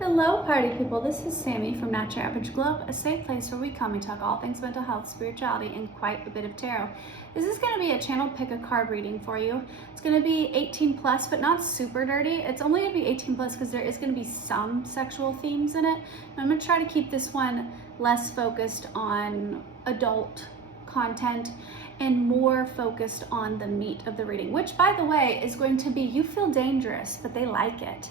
Hello, party people. This is Sammy from Natural Average Globe, a safe place where we come and talk all things mental health, spirituality, and quite a bit of tarot. This is going to be a channel pick a card reading for you. It's going to be 18 plus, but not super dirty. It's only going to be 18 plus because there is going to be some sexual themes in it. And I'm going to try to keep this one less focused on adult content and more focused on the meat of the reading, which, by the way, is going to be you feel dangerous, but they like it.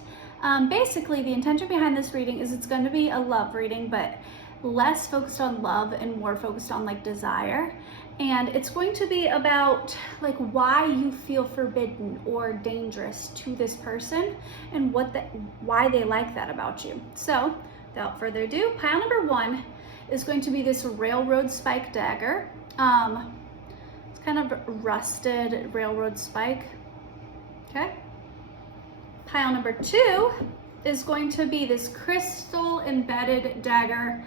Basically, the intention behind this reading is it's going to be a love reading, but less focused on love and more focused on like desire. And it's going to be about like why you feel forbidden or dangerous to this person and why they like that about you. So without further ado, pile number one is going to be this railroad spike dagger. It's kind of rusted railroad spike. Okay. Pile number two is going to be this crystal embedded dagger.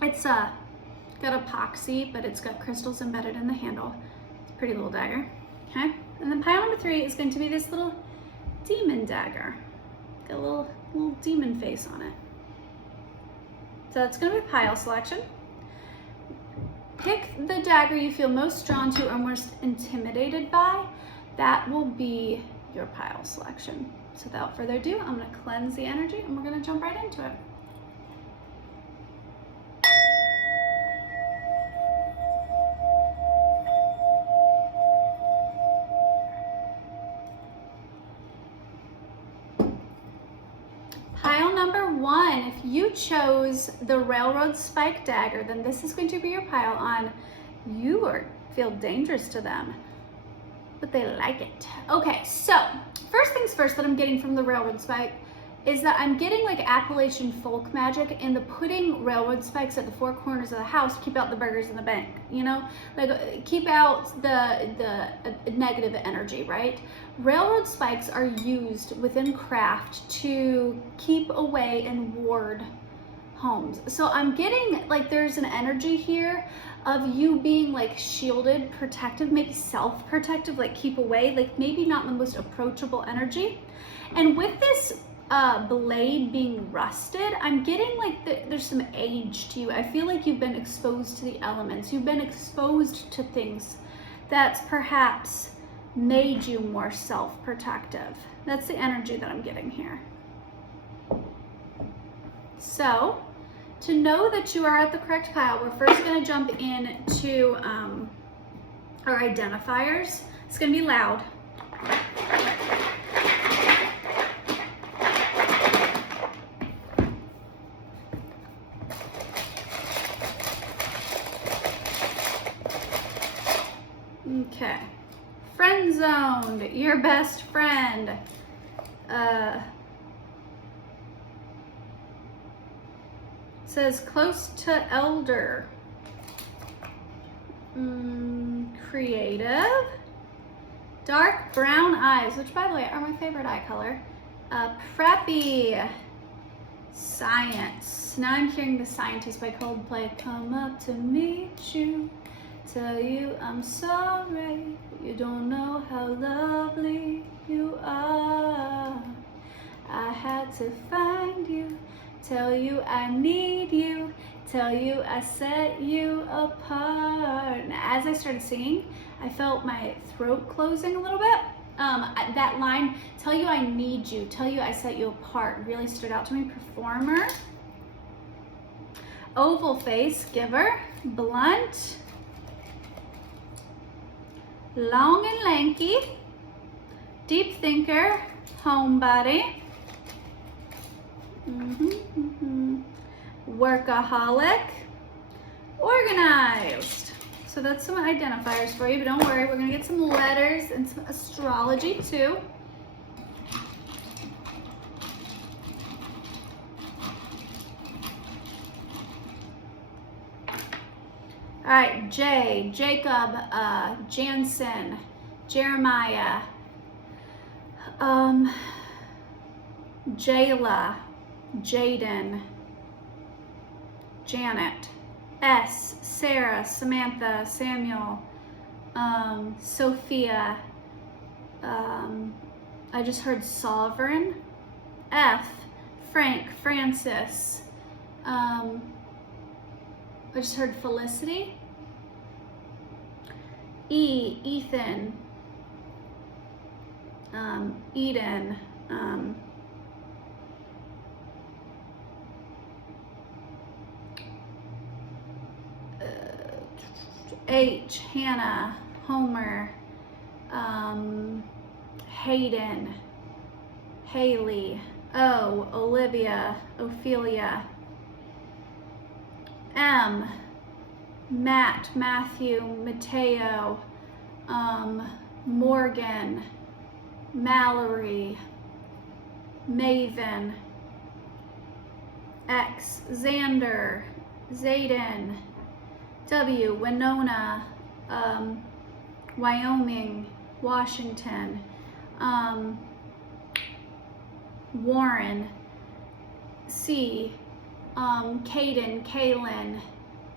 It's got epoxy, but it's got crystals embedded in the handle. It's a pretty little dagger. Okay. And then pile number three is going to be this little demon dagger. Got a little demon face on it. So that's going to be pile selection. Pick the dagger you feel most drawn to or most intimidated by. That will be your pile selection. So without further ado, I'm going to cleanse the energy and we're going to jump right into it. Pile number one, if you chose the railroad spike dagger, then this is going to be your pile on you feel dangerous to them, but they like it. Okay, so first things first that I'm getting from the railroad spike is that I'm getting like Appalachian folk magic and the putting railroad spikes at the four corners of the house to keep out the burgers in the bank, you know, like keep out the negative energy, right? Railroad spikes are used within craft to keep away and ward homes. So I'm getting like there's an energy here of you being like shielded, protective, maybe self-protective, like keep away, like maybe not the most approachable energy. And with this blade being rusted, I'm getting like there's some age to you. I feel like you've been exposed to the elements. You've been exposed to things that's perhaps made you more self-protective. That's the energy that I'm getting here. So to know that you are at the correct pile, we're first going to jump into our identifiers. It's going to be loud. Okay. Friend zoned, your best friend. Says close to elder. Creative. Dark brown eyes, which by the way are my favorite eye color. Preppy. Science. Now I'm hearing The Scientist by Coldplay. Come up to meet you. Tell you I'm sorry. You don't know how lovely you are. I had to find you. Tell you I need you, tell you I set you apart. And as I started singing, I felt my throat closing a little bit. That line, tell you I need you, tell you I set you apart, really stood out to me. Performer. Oval face, giver. Blunt. Long and lanky. Deep thinker, homebody. Workaholic, organized. So that's some identifiers for you, but don't worry, we're gonna get some letters and some astrology too. All right, Jay, Jacob, Jansen, Jeremiah, Jayla, Jaden, Janet, S, Sarah, Samantha, Samuel, Sophia, I just heard sovereign, F, Frank, Francis. I just heard Felicity. E, Ethan. Eden. H, Hannah, Homer, Hayden, Haley, O, Olivia, Ophelia, M, Matt, Matthew, Mateo, Morgan, Mallory, Maven, X, Xander, Zayden, W, Winona, Wyoming, Washington, Warren, C, Caden, Kaylin,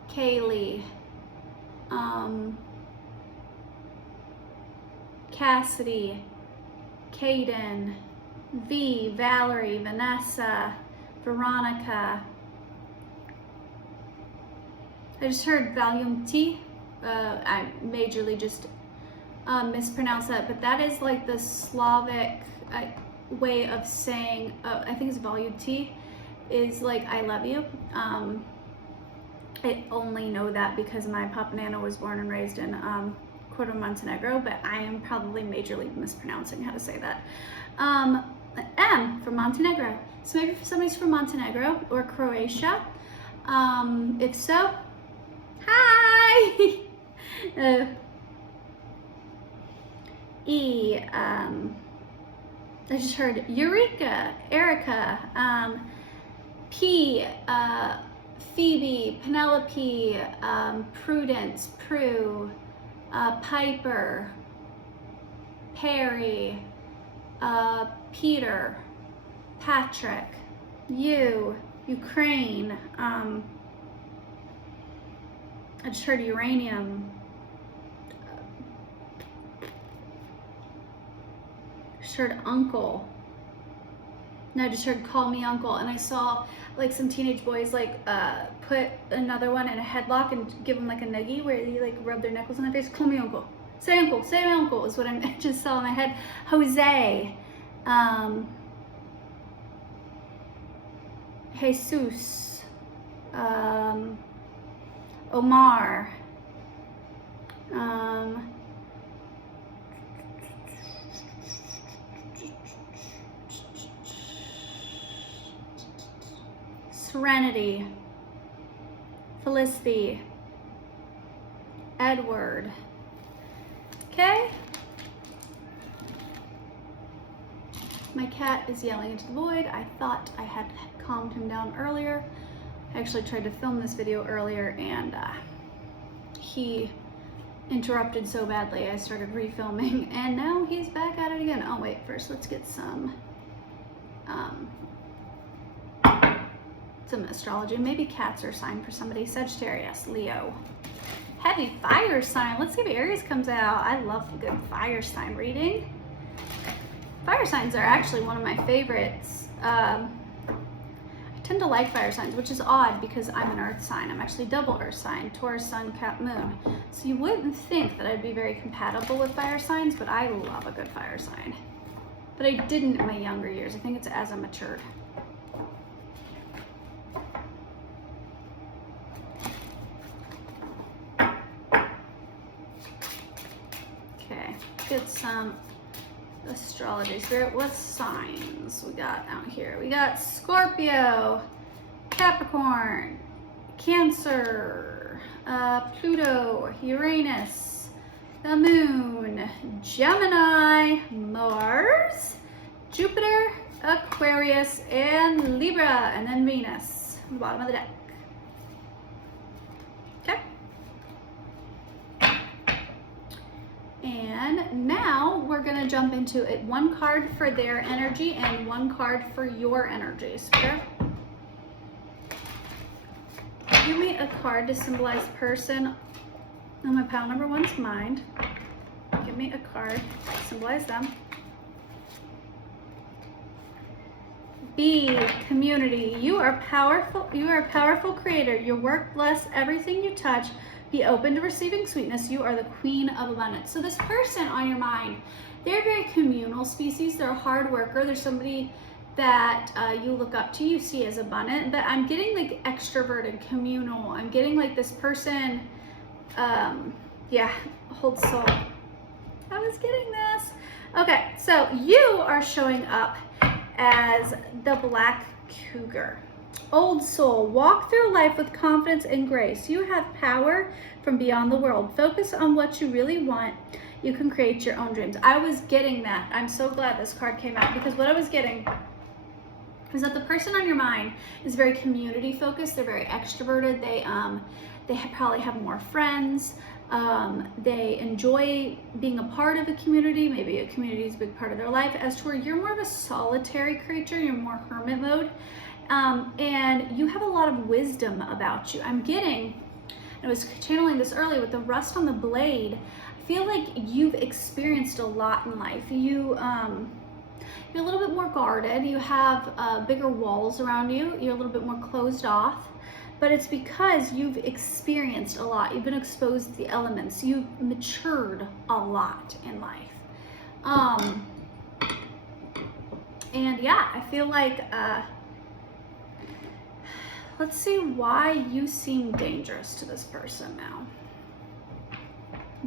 Kaylee, Cassidy, Caden, V, Valerie, Vanessa, Veronica. I just heard volume T. I majorly just mispronounced that, but that is like the Slavic way of saying, I think it's volume T, is like I love you. I only know that because my Papa Nana was born and raised in Cordo, Montenegro, but I am probably majorly mispronouncing how to say that. M from Montenegro. So maybe somebody's from Montenegro or Croatia. If so, hi! E, I just heard Eureka, Erica, P, Phoebe, Penelope, Prudence, Prue, Piper, Perry, Peter, Patrick, Ukraine, I just heard uranium, I just heard uncle, and I just heard call me uncle, and I saw like some teenage boys like put another one in a headlock and give them like a nuggie where they like rub their knuckles on their face. Call me uncle, say my uncle is what I just saw in my head. Jose, Jesus, Omar, Serenity, Felicity, Edward. Okay? My cat is yelling into the void. I thought I had calmed him down earlier. I actually tried to film this video earlier and he interrupted so badly I started refilming and now he's back at it again. Oh wait, first let's get some astrology. Maybe cats are a sign for somebody. Sagittarius, Leo. Heavy fire sign. Let's see if Aries comes out. I love a good fire sign reading. Fire signs are actually one of my favorites. I tend to like fire signs, which is odd because I'm an earth sign. I'm actually double earth sign, Taurus, Sun, Cap, Moon. So you wouldn't think that I'd be very compatible with fire signs, but I love a good fire sign. But I didn't in my younger years. I think it's as I matured. Okay, get some astrology. Spirit, what signs we got out here? We got Scorpio, Capricorn, Cancer, Pluto, Uranus, the Moon, Gemini, Mars, Jupiter, Aquarius, and Libra, and then Venus on the bottom of the deck. Okay. And now we're gonna jump into it. One card for their energy and one card for your energy. Spirit, give me a card to symbolize person on my pile number one's mind. Give me a card to symbolize them. B, community. You are powerful. You are a powerful creator. Your work bless everything you touch. Be open to receiving sweetness. You are the queen of abundance. So this person on your mind, they're a very communal species. They're a hard worker. They're somebody that you look up to, you see as abundant. But I'm getting like extroverted, communal. I'm getting like this person, yeah, hold soul. I was getting this. Okay, so you are showing up as the Black Cougar. Old soul, walk through life with confidence and grace. You have power from beyond the world. Focus on what you really want. You can create your own dreams. I was getting that. I'm so glad this card came out, because what I was getting is that the person on your mind is very community focused. They're very extroverted. They probably have more friends. They enjoy being a part of a community. Maybe a community is a big part of their life. As to where you're more of a solitary creature, you're more hermit mode. And you have a lot of wisdom about you. I'm getting, I was channeling this earlier with the rust on the blade. I feel like you've experienced a lot in life. You're a little bit more guarded. You have bigger walls around you. You're a little bit more closed off. But it's because you've experienced a lot. You've been exposed to the elements. You've matured a lot in life. And yeah, I feel like, let's see why you seem dangerous to this person now.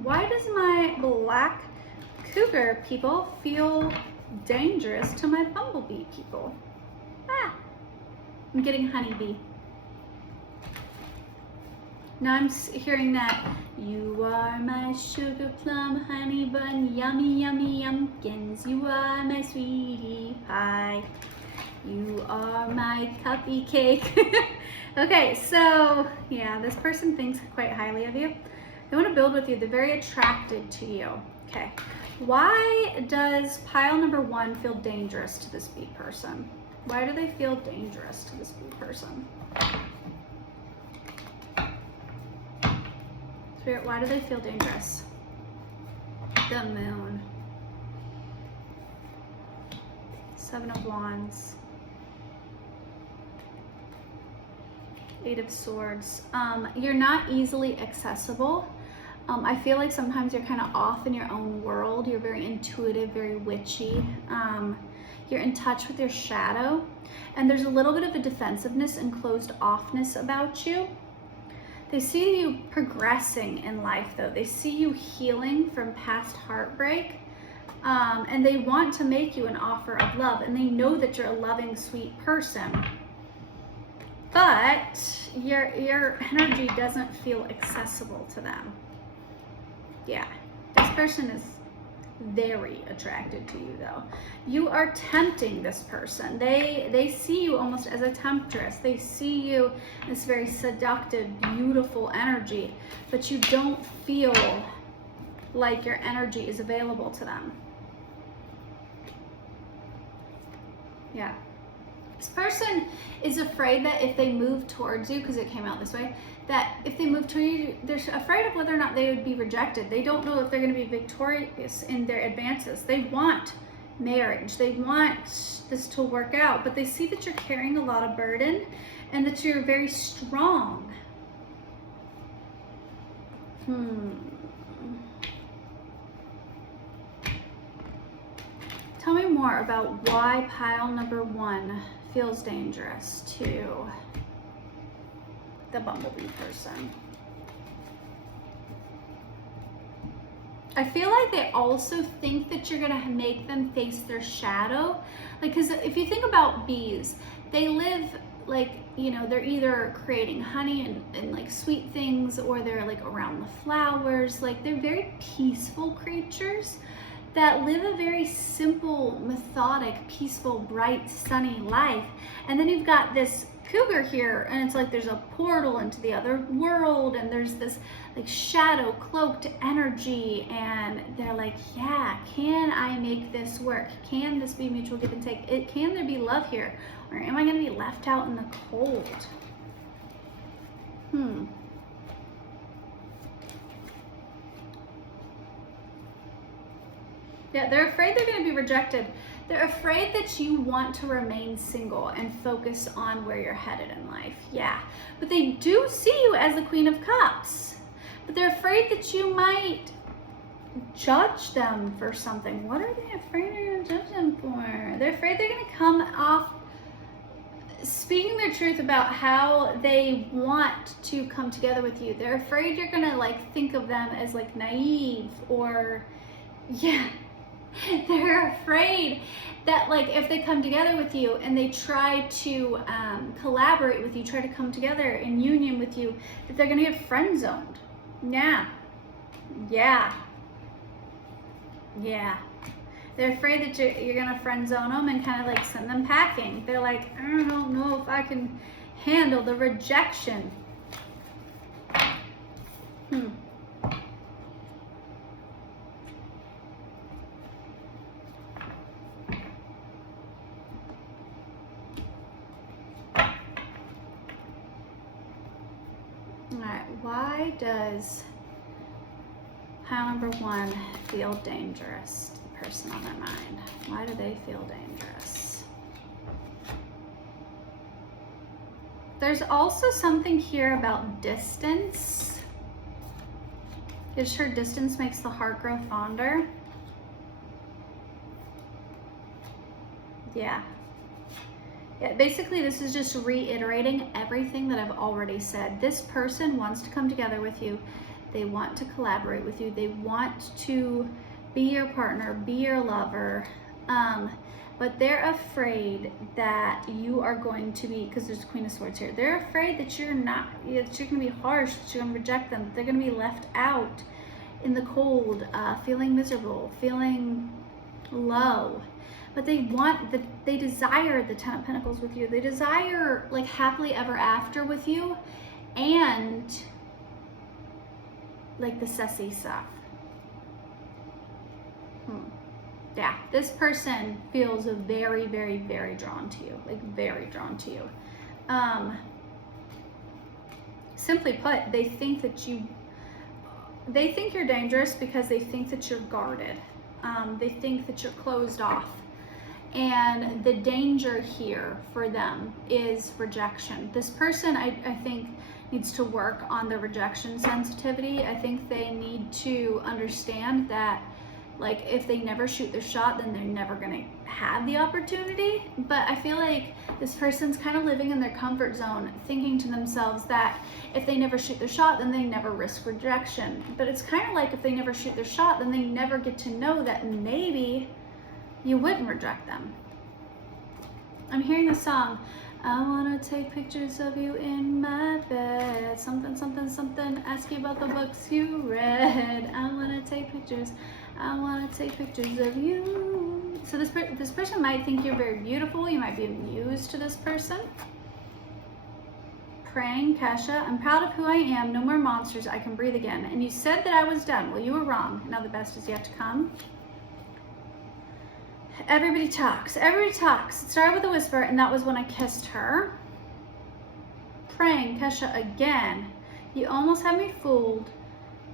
Why does my Black Cougar people feel dangerous to my Bumblebee people? Ah, I'm getting honeybee. Now I'm hearing that you are my sugar plum honey bun, yummy, yummy yumpkins. You are my sweetie pie. You are my cuppy cake. Okay, so yeah, this person thinks quite highly of you. They want to build with you. They're very attracted to you. Okay, why does pile number 1 feel dangerous to this bee person? Why do they feel dangerous to this bee person? Spirit, why do they feel dangerous? The Moon. 7 of Wands. 8 of Swords. You're not easily accessible. I feel like sometimes you're kind of off in your own world. You're very intuitive, very witchy. You're in touch with your shadow. And there's a little bit of a defensiveness and closed offness about you. They see you progressing in life, though. They see you healing from past heartbreak. And they want to make you an offer of love. And they know that you're a loving, sweet person. But your energy doesn't feel accessible to them. Yeah, this person is very attracted to you, though. You are tempting this person. They see you almost as a temptress. They see you in this very seductive, beautiful energy, but you don't feel like your energy is available to them. Yeah. This person is afraid that if they move towards you, because it came out this way, that if they move toward you, they're afraid of whether or not they would be rejected. They don't know if they're going to be victorious in their advances. They want marriage. They want this to work out, but they see that you're carrying a lot of burden and that you're very strong. Tell me more about why pile number 1 feels dangerous to the Bumblebee person. I feel like they also think that you're gonna make them face their shadow. Like, because if you think about bees, they live like, you know, they're either creating honey and like sweet things, or they're like around the flowers. Like, they're very peaceful creatures that live a very simple, methodic, peaceful, bright, sunny life. And then you've got this cougar here, and it's like there's a portal into the other world, and there's this like shadow cloaked energy, and they're like, yeah, can I make this work? Can this be mutual give and take? Can there be love here? Or am I gonna be left out in the cold? Yeah, they're afraid they're going to be rejected. They're afraid that you want to remain single and focus on where you're headed in life. Yeah, but they do see you as the Queen of Cups. But they're afraid that you might judge them for something. What are they afraid you're gonna judge them for? They're afraid they're gonna come off speaking their truth about how they want to come together with you. They're afraid you're gonna like think of them as like naive, or yeah, they're afraid that like if they come together with you and they try to collaborate with you, try to come together in union with you, that they're gonna get friend zoned. Yeah. They're afraid that you're gonna friend zone them and kind of like send them packing. They're like, I don't know if I can handle the rejection. All right, why does pile number 1 feel dangerous? The person on their mind. Why do they feel dangerous? There's also something here about distance. It's sure distance makes the heart grow fonder. Yeah, basically this is just reiterating everything that I've already said. This person wants to come together with you. They want to collaborate with you. They want to be your partner, be your lover. But they're afraid that you are going to be, because there's Queen of Swords here, they're afraid that you're not, that you're going to be harsh, that you're going to reject them, that they're going to be left out in the cold, feeling miserable, feeling low. But they desire the 10 of Pentacles with you. They desire like happily ever after with you, and like the sussy stuff. Yeah, this person feels very, very, very drawn to you, like very drawn to you. Simply put, they think you're dangerous because they think that you're guarded. They think that you're closed off. And the danger here for them is rejection. This person, I think, needs to work on their rejection sensitivity. I think they need to understand that, like, if they never shoot their shot, then they're never gonna have the opportunity. But I feel like this person's kind of living in their comfort zone, thinking to themselves that if they never shoot their shot, then they never risk rejection. But it's kind of like if they never shoot their shot, then they never get to know that maybe you wouldn't reject them. I'm hearing the song, I wanna take pictures of you in my bed, something, something, something, ask you about the books you read. I wanna take pictures, I wanna take pictures of you. So this person might think you're very beautiful. You might be amused to this person. Praying, Kesha, I'm proud of who I am. No more monsters. I can breathe again. And you said that I was done. Well, you were wrong. Now the best is yet to come. Everybody talks. Everybody talks. It started with a whisper, and that was when I kissed her. Praying, Kesha, again. You almost had me fooled.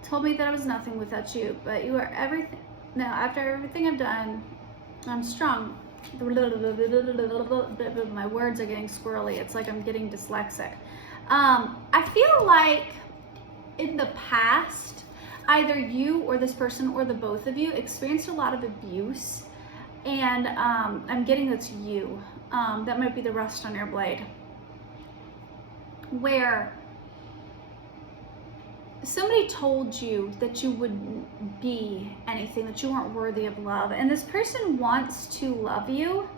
Told me that I was nothing without you, but you are everything. Now, after everything I've done, I'm strong. My words are getting squirrely. It's like I'm getting dyslexic. I feel like in the past, either you or this person or the both of you experienced a lot of abuse, and I'm getting that's you. That might be the rust on your blade, where somebody told you that you wouldn't be anything, that you weren't worthy of love, and this person wants to love you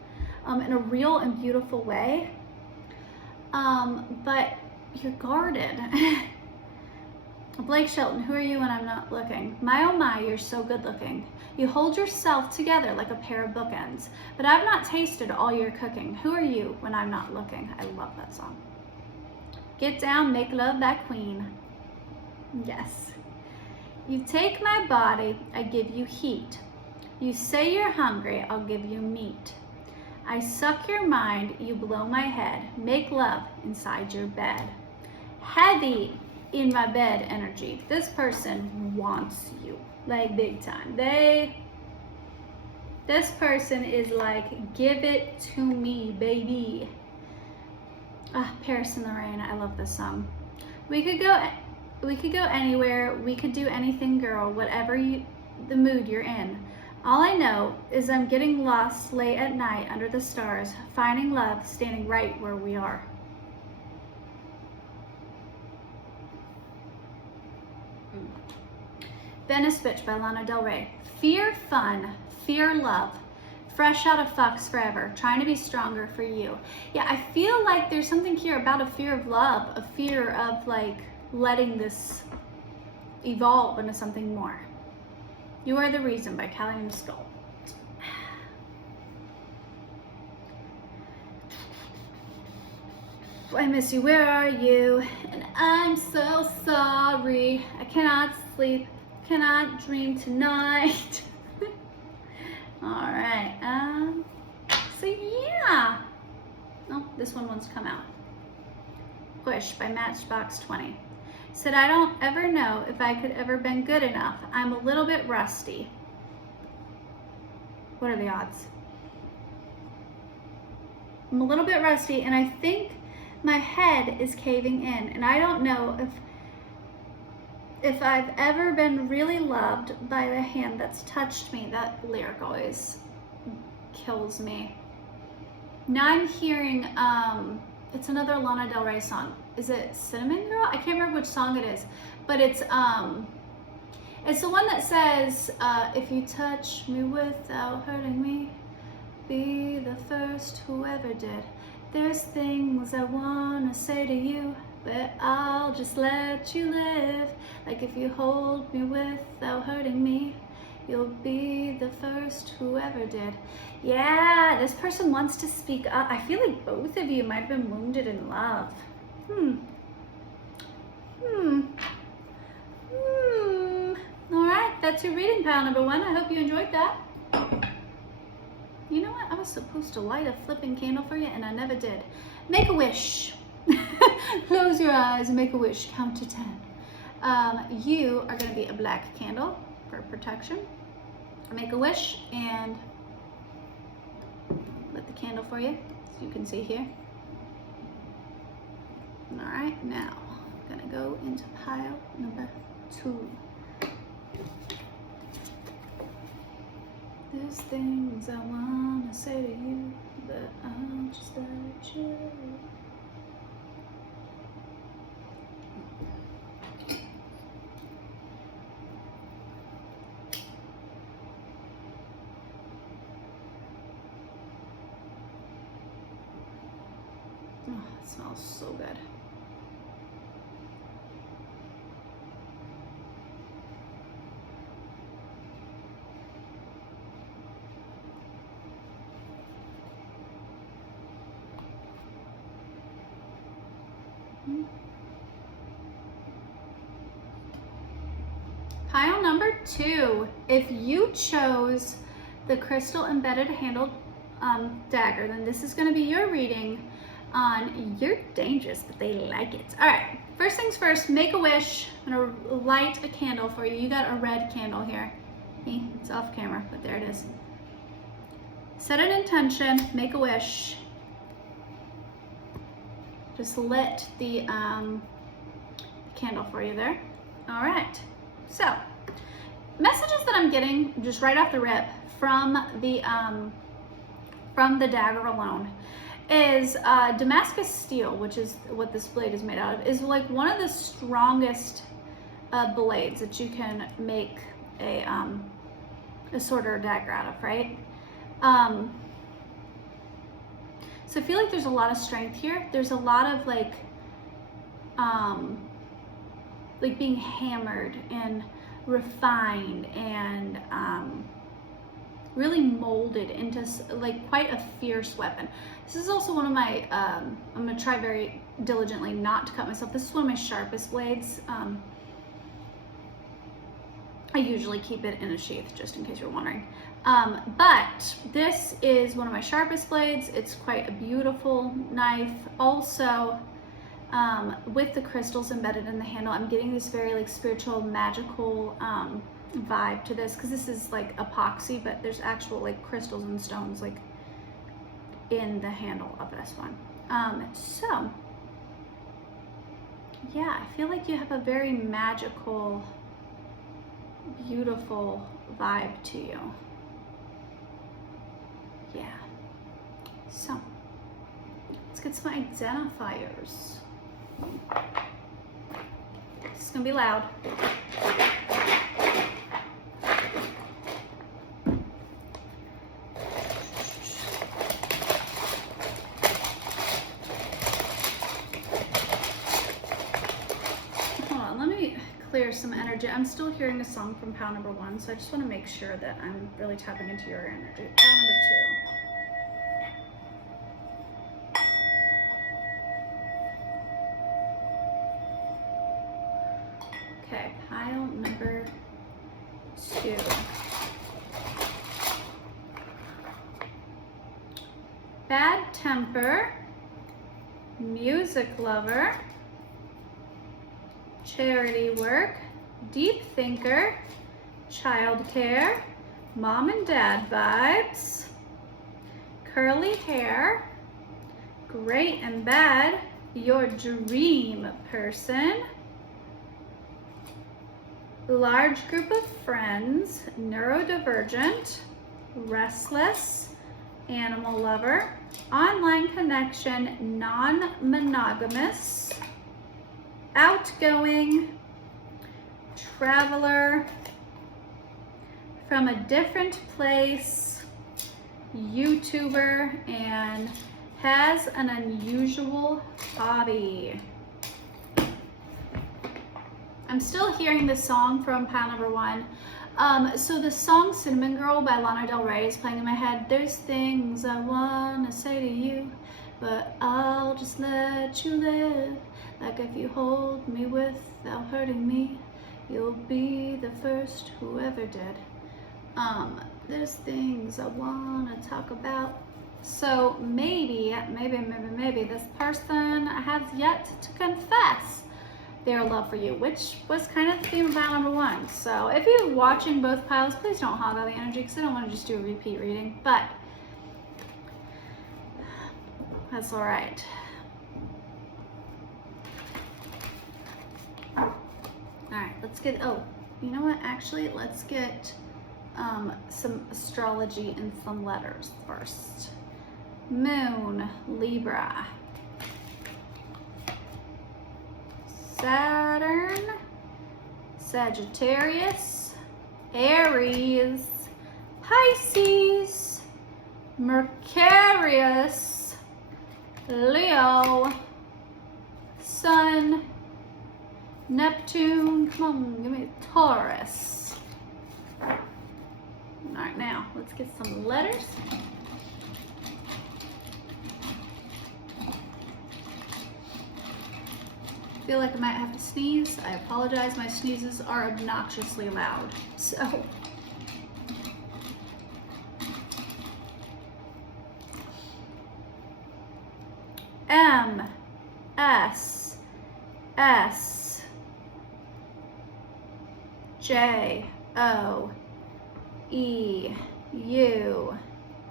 in a real and beautiful way, but you're guarded. Blake Shelton, who are you when I'm not looking? My oh my, you're so good looking. You hold yourself together like a pair of bookends, but I've not tasted all your cooking. Who are you when I'm not looking? I love that song. Get down, make love that queen. Yes. You take my body, I give you heat. You say you're hungry, I'll give you meat. I suck your mind, you blow my head. Make love inside your bed. Heavy in my bed energy. This person wants you, like big time. They This person is like, give it to me, baby. Paris in the Rain, I love this song. We could go anywhere, we could do anything, girl, whatever the mood you're in. All I know is I'm getting lost late at night under the stars, finding love standing right where we are. Venice Bitch by Lana Del Rey. Fear fun, fear love. Fresh out of Fox Forever, trying to be stronger for you. Yeah, I feel like there's something here about a fear of love, a fear of like letting this evolve into something more. You Are the Reason by Callie and the Skull. I miss you, where are you? And I'm so sorry. I cannot sleep, cannot dream tonight. All right, so yeah. Oh, this one wants to come out. Push by Matchbox 20. Said, I don't ever know if I could ever been good enough. I'm a little bit rusty. What are the odds? I'm a little bit rusty, and I think my head is caving in, and I don't know if I've ever been really loved by the hand that's touched me. That lyric always kills me. Now I'm hearing, it's another Lana Del Rey song. Is it Cinnamon Girl? I can't remember which song it is, but it's the one that says, if you touch me without hurting me, be the first who ever did. There's things I wanna say to you, but I'll just let you live. Like if you hold me without hurting me, you'll be the first who ever did. Yeah, this person wants to speak up. I feel like both of you might have been wounded in love. All right, that's your reading, pile number 1. I hope you enjoyed that. You know what? I was supposed to light a flipping candle for you, and I never did. Make a wish. Close your eyes and make a wish. Count to 10. You are going to be a black candle for protection. Make a wish and lit the candle for you, as you can see here. All right, now I'm going to go into pile number 2. There's things I want to say to you, but I'll just let you. Oh, it smells so good. Pile number 2, if you chose the crystal embedded handled dagger, then this is going to be your reading on you're dangerous, but they like it. All right, first things first, make a wish. I'm going to light a candle for you. You got a red candle here. It's off camera, but there it is. Set an intention, make a wish. Just lit the candle for you there. All right. So, messages that I'm getting just right off the rip from the dagger alone is Damascus steel, which is what this blade is made out of, is like one of the strongest blades that you can make a sword or a dagger out of, right? So I feel like there's a lot of strength here. There's a lot of like being hammered and refined and really molded into like quite a fierce weapon. This is also one of my, I'm gonna try very diligently not to cut myself. This is one of my sharpest blades. I usually keep it in a sheath just in case you're wondering. But this is one of my sharpest blades. It's quite a beautiful knife. Also, with the crystals embedded in the handle, I'm getting this very like spiritual, magical vibe to this, because this is like epoxy, but there's actual like crystals and stones like in the handle of this one. So yeah, I feel like you have a very magical, beautiful vibe to you. Yeah. So let's get some identifiers. This is gonna be loud. Hold on, let me clear some energy. I'm still hearing a song from pile number 1, so I just want to make sure that I'm really tapping into your energy. Pile number 2. Okay, pile number 2. Bad temper, music lover, charity work, deep thinker, childcare, mom and dad vibes, curly hair, great and bad, your dream person, large group of friends, neurodivergent, restless, animal lover, online connection, non-monogamous, outgoing, traveler, from a different place, YouTuber, and has an unusual hobby. I'm still hearing the song from pile number 1. So the song Cinnamon Girl by Lana Del Rey is playing in my head. There's things I want to say to you, but I'll just let you live. Like if you hold me without hurting me, you'll be the first who ever did. There's things I want to talk about. So maybe this person has yet to confess their love for you, which was kind of the theme of pile number 1. So if you're watching both piles, please don't hog out the energy, because I don't want to just do a repeat reading, but that's all right. All right, let's get, oh, you know what, actually, let's get some astrology and some letters first. Moon, Libra. Saturn, Sagittarius, Aries, Pisces, Mercurius, Leo, Sun, Neptune, come on, give me Taurus. All right, now let's get some letters. I feel like I might have to sneeze. I apologize, my sneezes are obnoxiously loud. So, M, S, S, J, O, E, U,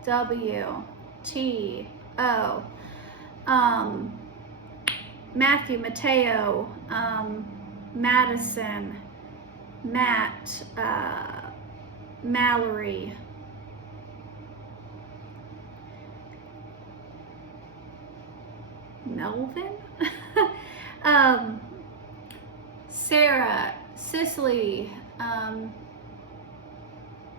W, T, O. Matthew, Mateo, Madison, Matt, Mallory, Melvin, Sarah, Cicely,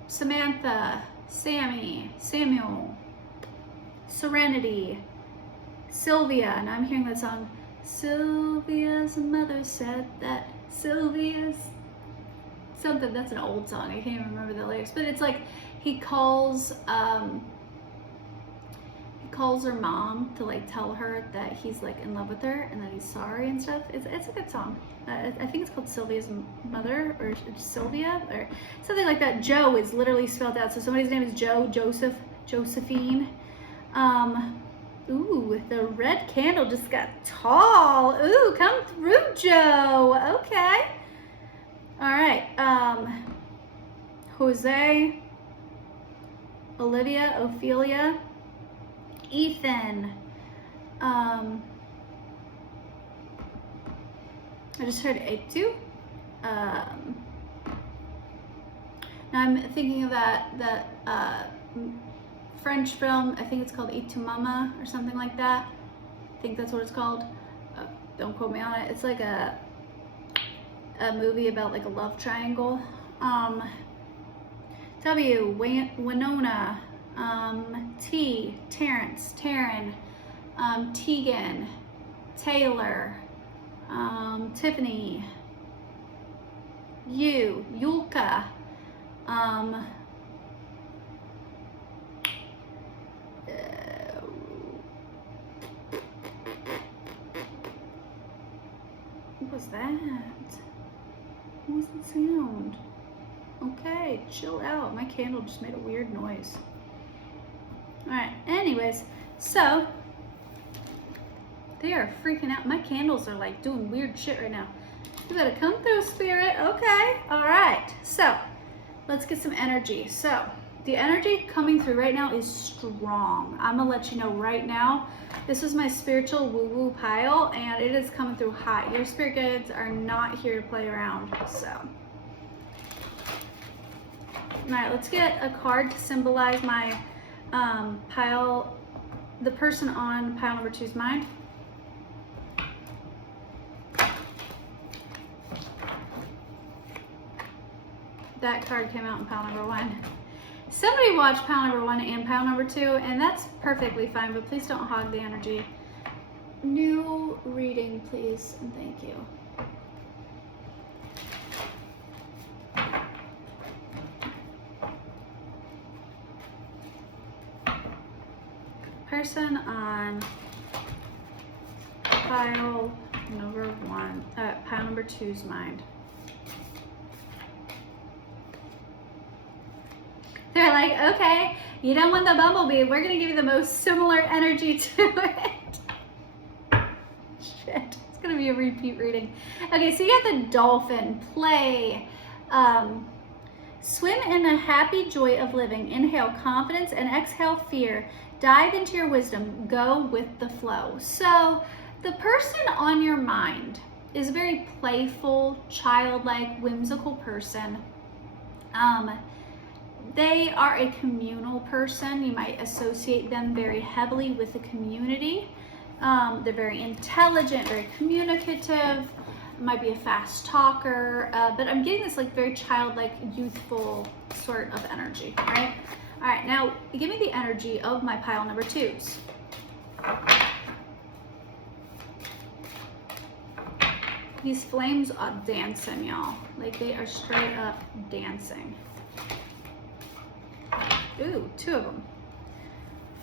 Samantha, Sammy, Samuel, Serenity, Sylvia, and I'm hearing that song, Sylvia's mother said that Sylvia's something, that's an old song, I can't even remember the lyrics, but it's like he calls her mom to like tell her that he's like in love with her and that he's sorry and stuff. It's a good song. I think it's called Sylvia's Mother, or Sylvia, or something like that. Joe is literally spelled out, so somebody's name is Joe, Joseph, Josephine. Ooh, the red candle just got tall. Ooh, come through, Joe. Okay. All right. Jose, Olivia, Ophelia, Ethan. I just heard Etu. Now I'm thinking of that French film. I think it's called Et tu Mama or something like that. I think that's what it's called. Don't quote me on it. It's like a movie about like a love triangle. W, Winona, T, Terrence, Taryn, Tegan, Taylor, Tiffany, Yulka, what was that? What was the sound? Okay, chill out. My candle just made a weird noise. Alright, anyways, so they are freaking out. My candles are like doing weird shit right now. You better come through, Spirit. Okay, alright. So, let's get some energy. So, the energy coming through right now is strong. I'm gonna let you know right now. This is my spiritual woo-woo pile, and it is coming through hot. Your spirit guides are not here to play around, so. Alright, let's get a card to symbolize my pile, the person on pile number 2's mind. That card came out in pile number 1. Somebody watched pile number 1 and pile number 2, and that's perfectly fine, but please don't hog the energy. New reading, please, and thank you. Person on pile number 1, pile number 2's mind. They're like, okay, you don't want the bumblebee. We're gonna give you the most similar energy to it. Shit, it's gonna be a repeat reading. Okay, so you got the dolphin, play. Swim in the happy joy of living. Inhale confidence and exhale fear. Dive into your wisdom. Go with the flow. So the person on your mind is a very playful, childlike, whimsical person. They are a communal person. You might associate them very heavily with the community. They're very intelligent, very communicative, might be a fast talker, but I'm getting this like very childlike, youthful sort of energy, right? All right, now give me the energy of my pile number 2's. These flames are dancing, y'all. Like they are straight up dancing. Ooh, 2 of them.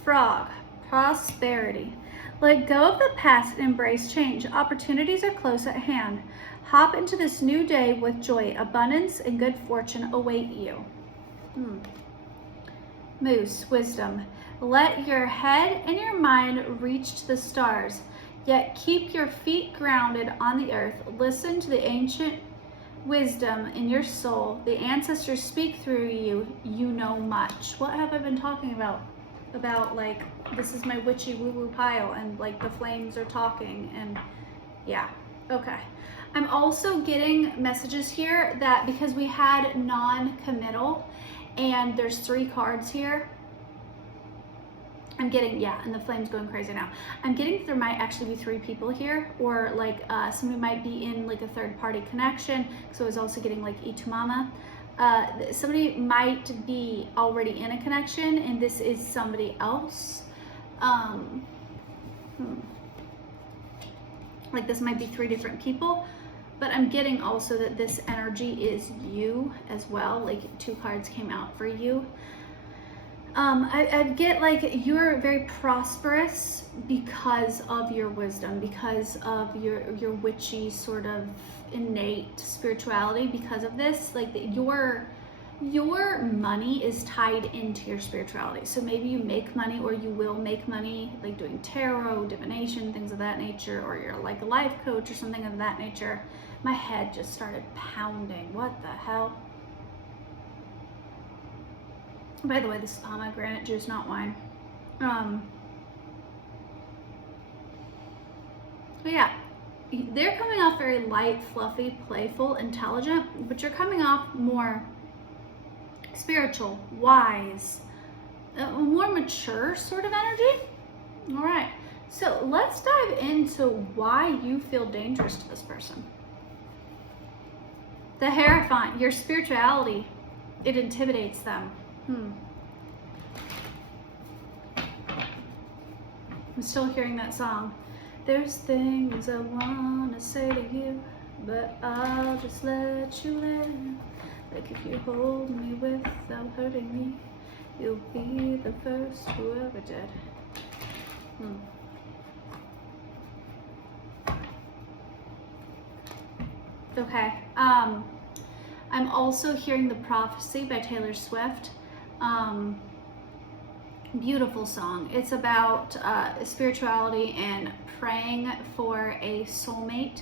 Frog, prosperity. Let go of the past and embrace change. Opportunities are close at hand. Hop into this new day with joy. Abundance and good fortune await you. Moose, wisdom. Let your head and your mind reach to the stars, yet keep your feet grounded on the earth. Listen to the ancient wisdom in your soul. The ancestors speak through you. You know much. What have I been talking about? About like, this is my witchy woo-woo pile, and like the flames are talking, and yeah, okay. I'm also getting messages here that because we had non-committal, and there's 3 cards here, I'm getting, yeah, and the flame's going crazy now. I'm getting there might actually be 3 people here, or like somebody might be in like a third-party connection, so I was also getting like Et tu Mama. Somebody might be already in a connection, and this is somebody else. Like this might be 3 different people, but I'm getting also that this energy is you as well. Like 2 cards came out for you. I get like you're very prosperous because of your wisdom, because of your witchy sort of innate spirituality. Because of this, like your money is tied into your spirituality. So maybe you make money, or you will make money like doing tarot, divination, things of that nature, or you're like a life coach or something of that nature. My head just started pounding. What the hell? By the way, this is pomegranate juice, not wine. But yeah, they're coming off very light, fluffy, playful, intelligent, but you're coming off more spiritual, wise, more mature sort of energy. All right, so let's dive into why you feel dangerous to this person. The Hierophant, your spirituality, it intimidates them. I'm still hearing that song. There's things I want to say to you, but I'll just let you live. Like if you hold me without hurting me, you'll be the first who ever did. Okay. I'm also hearing The Prophecy by Taylor Swift. Beautiful song. It's about spirituality and praying for a soulmate,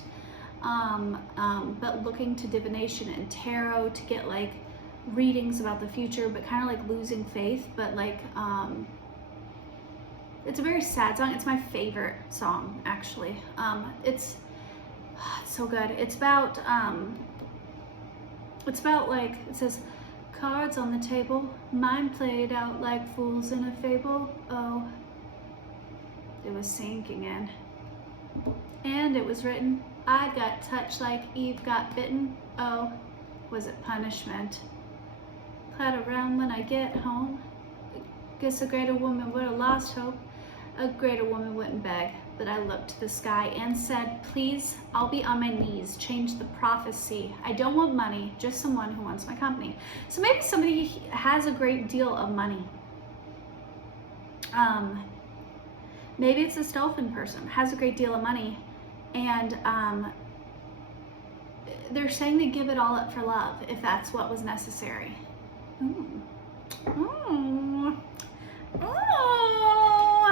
but looking to divination and tarot to get like readings about the future, but kind of like losing faith. But like, it's a very sad song. It's my favorite song, actually. It's so good. It's about like, it says, cards on the table, mine played out like fools in a fable. Oh, it was sinking in. And it was written, I got touched like Eve got bitten. Oh, was it punishment? Glad around when I get home. Guess a greater woman would have lost hope. A greater woman wouldn't beg. But I looked to the sky and said, please, I'll be on my knees. Change the prophecy. I don't want money, just someone who wants my company. So maybe somebody has a great deal of money. Maybe it's this dolphin person, has a great deal of money, and they're saying they give it all up for love, if that's what was necessary.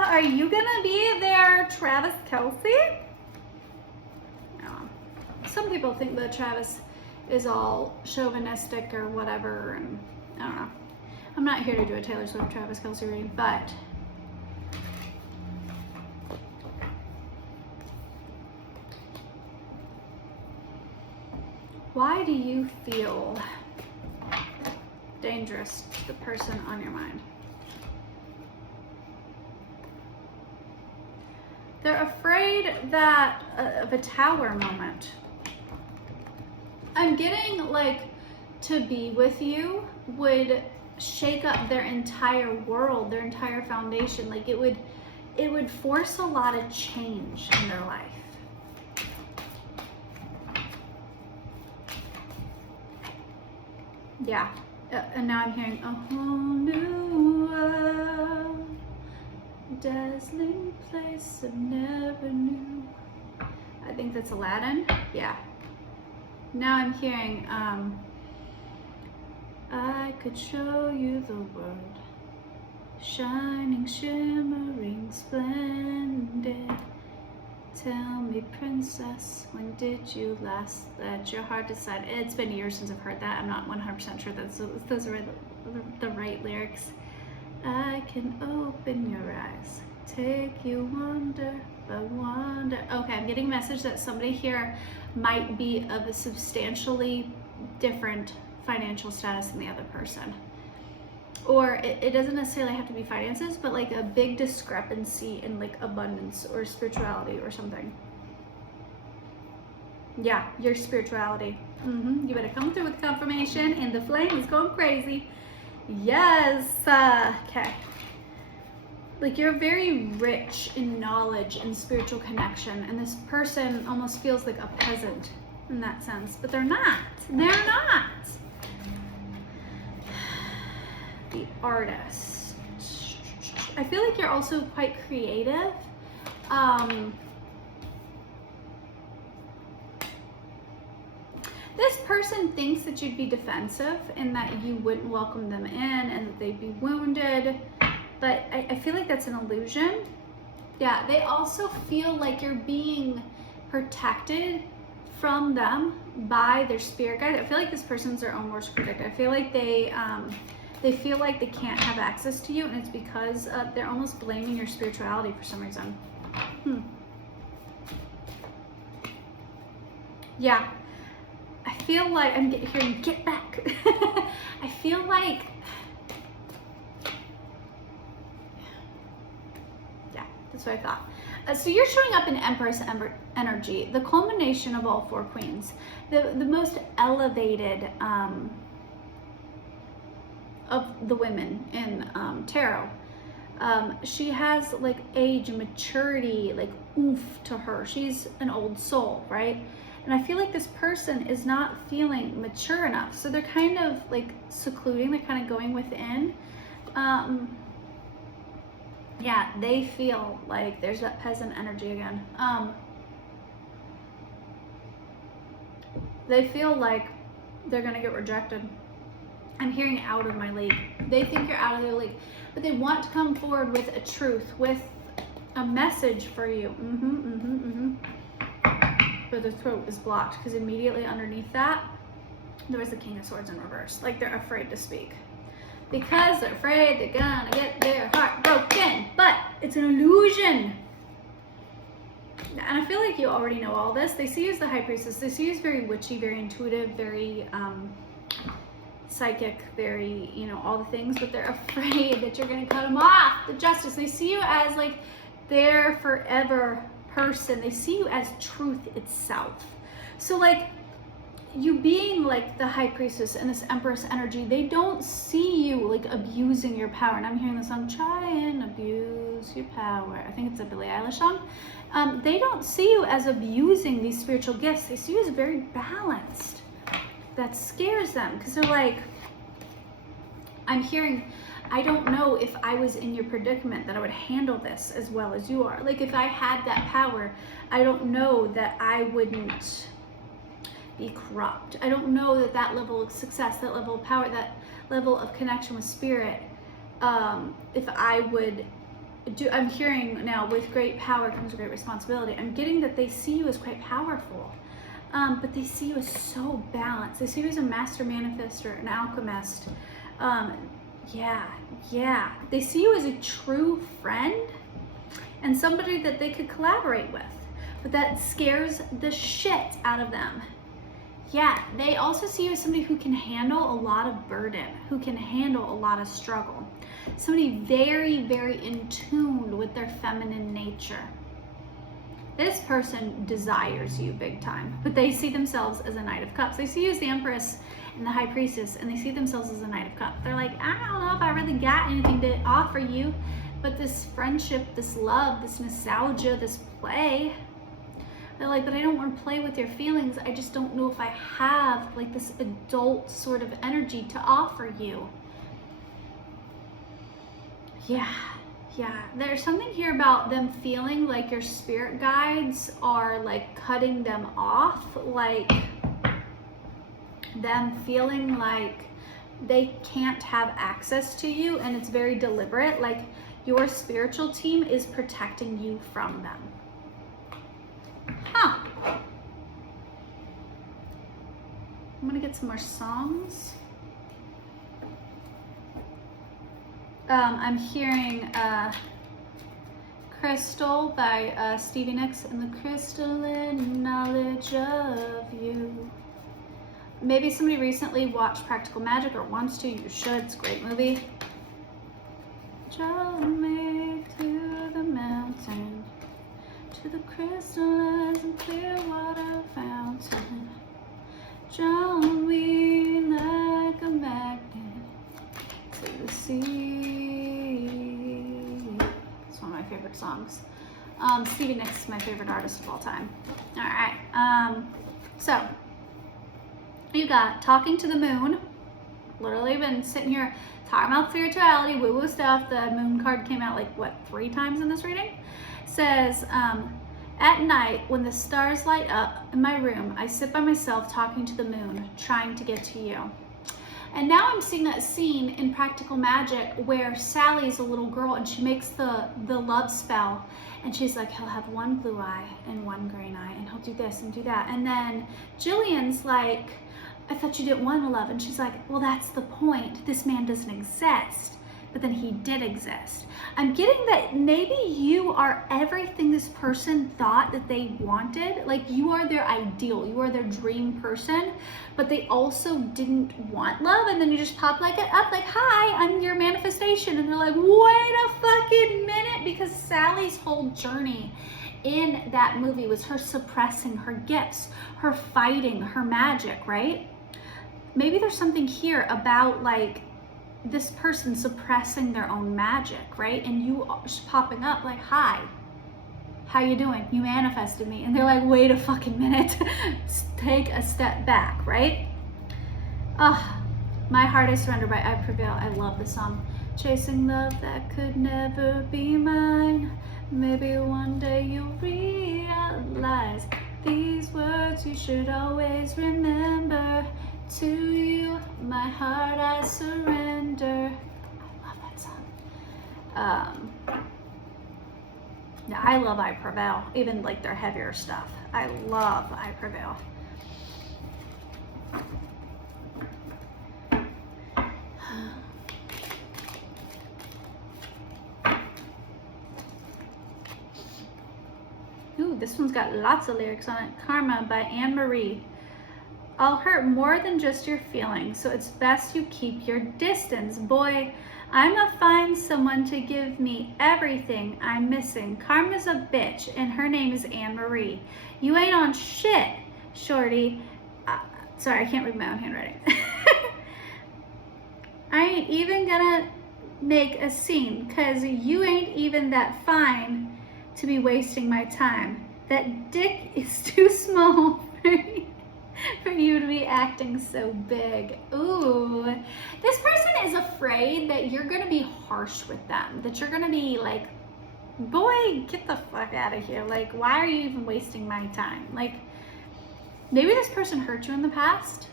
Are you gonna be there, Travis Kelce? Some people think that Travis is all chauvinistic or whatever, and I don't know. I'm not here to do a Taylor Swift Travis Kelce reading, but why do you feel dangerous to the person on your mind? They're afraid that of a tower moment. I'm getting like to be with you would shake up their entire world, their entire foundation. Like it would force a lot of change in their life. Yeah, and now I'm hearing a whole new world, dazzling place I never knew. I think that's Aladdin. Yeah. Now I'm hearing, I could show you the world, shining, shimmering, splendid. Tell me, princess, when did you last let your heart decide? It's been years since I've heard that. I'm not 100% sure those are the right lyrics. I can open your eyes, take you wonder by wonder. Okay, I'm getting a message that somebody here might be of a substantially different financial status than the other person. Or it doesn't necessarily have to be finances, but like a big discrepancy in like abundance or spirituality or something. Yeah, your spirituality. You better come through with confirmation, and the flame is going crazy. Yes. Okay. Like you're very rich in knowledge and spiritual connection, and this person almost feels like a peasant in that sense, but they're not. They're not. The artist. I feel like you're also quite creative. This person thinks that you'd be defensive and that you wouldn't welcome them in and that they'd be wounded, but I feel like that's an illusion. Yeah, they also feel like you're being protected from them by their spirit guide. I feel like this person's their own worst critic. I feel like they They feel like they can't have access to you, and it's because they're almost blaming your spirituality for some reason. Yeah, I feel like I'm hearing get back. I feel like, yeah, that's what I thought. So you're showing up in Empress energy, the culmination of all four queens, the most elevated of the women in tarot. She has like age and maturity, like oomph to her. She's an old soul, right? And I feel like this person is not feeling mature enough. So they're kind of like secluding, they're kind of going within. Yeah, they feel like there's that peasant energy again. They feel like they're gonna get rejected. I'm hearing out of my league. They think you're out of their league, but they want to come forward with a truth, with a message for you. But their throat is blocked because immediately underneath that, there was the King of Swords in reverse. Like they're afraid to speak. Because they're afraid they're gonna get their heart broken. But it's an illusion. And I feel like you already know all this. They see you as the High Priestess. They see you as very witchy, very intuitive, very psychic, very, you know, all the things, but they're afraid that you're gonna cut them off. The Justice, they see you as like their forever person. They see you as truth itself. So like you being like the High Priestess and this Empress energy, they don't see you like abusing your power. And I'm hearing the song, try and abuse your power. I think it's a Billie Eilish song. They don't see you as abusing these spiritual gifts. They see you as very balanced. That scares them because they're like, I'm hearing, I don't know if I was in your predicament that I would handle this as well as you are. Like if I had that power, I don't know that I wouldn't be corrupt. I don't know that that level of success, that level of power, that level of connection with spirit, if I would do, I'm hearing now with great power comes great responsibility. I'm getting that they see you as quite powerful. But they see you as so balanced. They see you as a master manifestor, an alchemist. Yeah. They see you as a true friend and somebody that they could collaborate with. But that scares the shit out of them. Yeah, they also see you as somebody who can handle a lot of burden, who can handle a lot of struggle. Somebody very, very in tune with their feminine nature. This person desires you big time, but they see themselves as a Knight of Cups. They see you as the Empress and the High Priestess, and they see themselves as a Knight of Cups. They're like, I don't know if I really got anything to offer you, but this friendship, this love, this nostalgia, this play. They're like, but I don't want to play with your feelings. I just don't know if I have like this adult sort of energy to offer you. Yeah, there's something here about them feeling like your spirit guides are like cutting them off, like them feeling like they can't have access to you, and it's very deliberate, like your spiritual team is protecting you from them. I'm gonna get some more songs. I'm hearing Crystal by Stevie Nicks and the crystalline knowledge of you. Maybe somebody recently watched Practical Magic or wants to. You should. It's a great movie. Draw me to the mountain, to the crystallized and clear water fountain. Draw me like a magnet to the sea. It's one of my favorite songs. Stevie Nicks is my favorite artist of all time. All right. So you got Talking to the Moon. Literally been sitting here talking about spirituality, woo-woo stuff. The moon card came out like, what, 3 times in this reading? Says, at night, when the stars light up in my room, I sit by myself talking to the moon, trying to get to you. And now I'm seeing that scene in Practical Magic where Sally's a little girl and she makes the love spell. And she's like, he'll have one blue eye and one green eye, and he'll do this and do that. And then Jillian's like, I thought you didn't want love. And she's like, well, that's the point. This man doesn't exist. But then he did exist. I'm getting that maybe you are everything this person thought that they wanted. Like, you are their ideal, you are their dream person, but they also didn't want love. And then you just pop like up like, hi, I'm your manifestation. And they're like, wait a fucking minute, because Sally's whole journey in that movie was her suppressing her gifts, her fighting her magic, right? Maybe there's something here about like this person suppressing their own magic, right? And you just popping up like, hi, how you doing? You manifested me. And they're like, wait a fucking minute. Take a step back, right? My Heart I Surrender by I Prevail. I love the song. Chasing love that could never be mine. Maybe one day you'll realize these words you should always remember. To you, my heart I surrender. I love that song. Yeah, I love I Prevail, even like their heavier stuff. I love I Prevail. Ooh, this one's got lots of lyrics on it. Karma by Anne Marie. I'll hurt more than just your feelings, so it's best you keep your distance. Boy, I'ma find someone to give me everything I'm missing. Karma's a bitch, and her name is Anne Marie. You ain't on shit, shorty. Sorry, I can't read my own handwriting. I ain't even gonna make a scene, cause you ain't even that fine to be wasting my time. That dick is too small for you to be acting so big. Ooh, this person is afraid that you're gonna be harsh with them, that you're gonna be like, boy, get the fuck out of here. Like, why are you even wasting my time? Like, maybe this person hurt you in the past.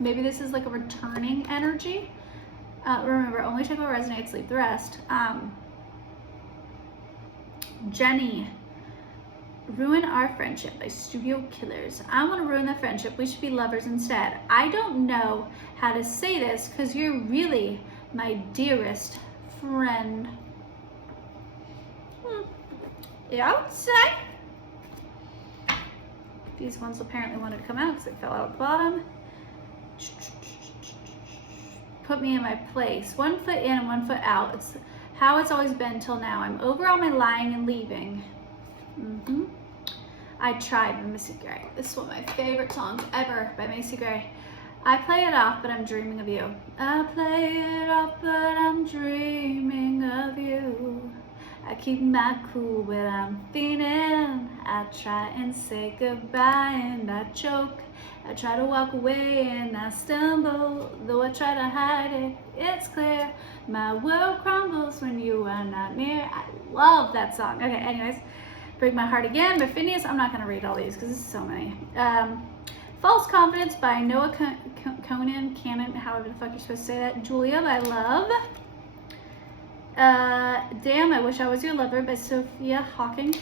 Maybe this is like a returning energy. Remember, only take what resonates, leave the rest. Jenny. Ruin Our Friendship by Studio Killers. I want to ruin the friendship. We should be lovers instead. I don't know how to say this because you're really my dearest friend. Yeah, I would say. These ones apparently wanted to come out because they fell out at the bottom. Put me in my place. 1 foot in and 1 foot out. It's how it's always been till now. I'm over all my lying and leaving. I Tried by Macy Gray. This is one of my favorite songs ever by Macy Gray. I play it off, but I'm dreaming of you. I play it off, but I'm dreaming of you. I keep my cool, but I'm feeling. I try and say goodbye and I choke. I try to walk away and I stumble. Though I try to hide it, it's clear. My world crumbles when you are not near. I love that song. Okay, anyways. Break My Heart Again by Phineas. I'm not going to read all these because there's so many. False Confidence by Noah Cannon, however the fuck you're supposed to say that. Julia by Love. Damn, I Wish I Was Your Lover by Sophia Hawking.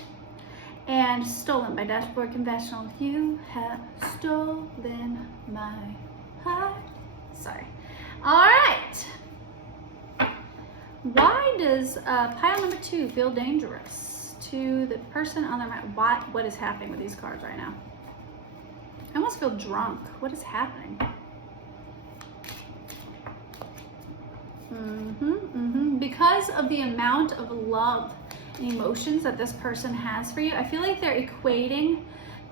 And Stolen by Dashboard Confessional. You have stolen my heart. Sorry. All right. Why does pile number 2 feel dangerous? To the person on the right. What is happening with these cards right now? I almost feel drunk. What is happening? Because of the amount of love and emotions that this person has for you, I feel like they're equating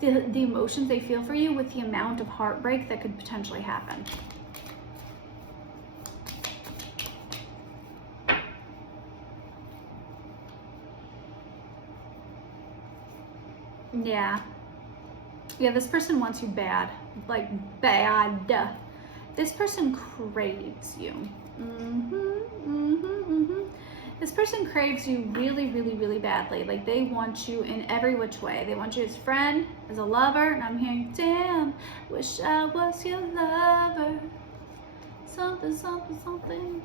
the emotions they feel for you with the amount of heartbreak that could potentially happen. Yeah, this person wants you bad, like bad. This person craves you. This person craves you really, really, really badly. Like, they want you in every which way. They want you as a friend, as a lover, and I'm hearing, damn, wish I was your lover. Something, something, something.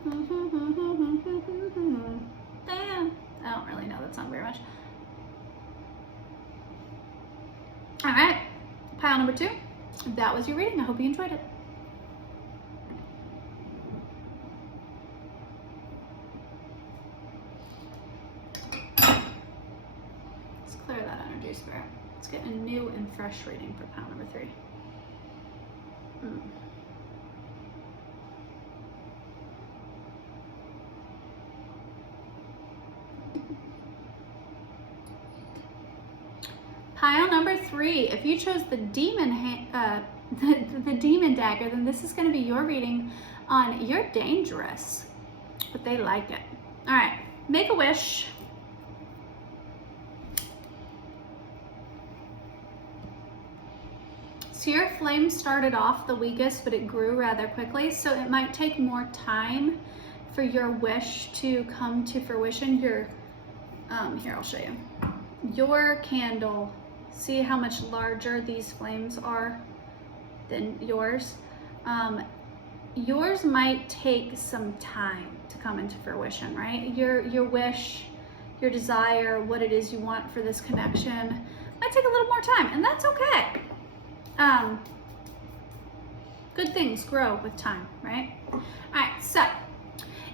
Damn. I don't really know that song very much. All right, pile number 2. That was your reading. I hope you enjoyed it. Let's clear that energy, Spirit. Let's get a new and fresh reading for pile number 3. Pile number 3, if you chose the demon the demon dagger, then this is going to be your reading on you're dangerous, but they like it. All right, make a wish. So your flame started off the weakest, but it grew rather quickly, so it might take more time for your wish to come to fruition. Your here, I'll show you. Your candle, see how much larger these flames are than yours? Yours might take some time to come into fruition, right? Your wish, your desire, what it is you want for this connection might take a little more time, and that's okay. Good things grow with time, right? All right, so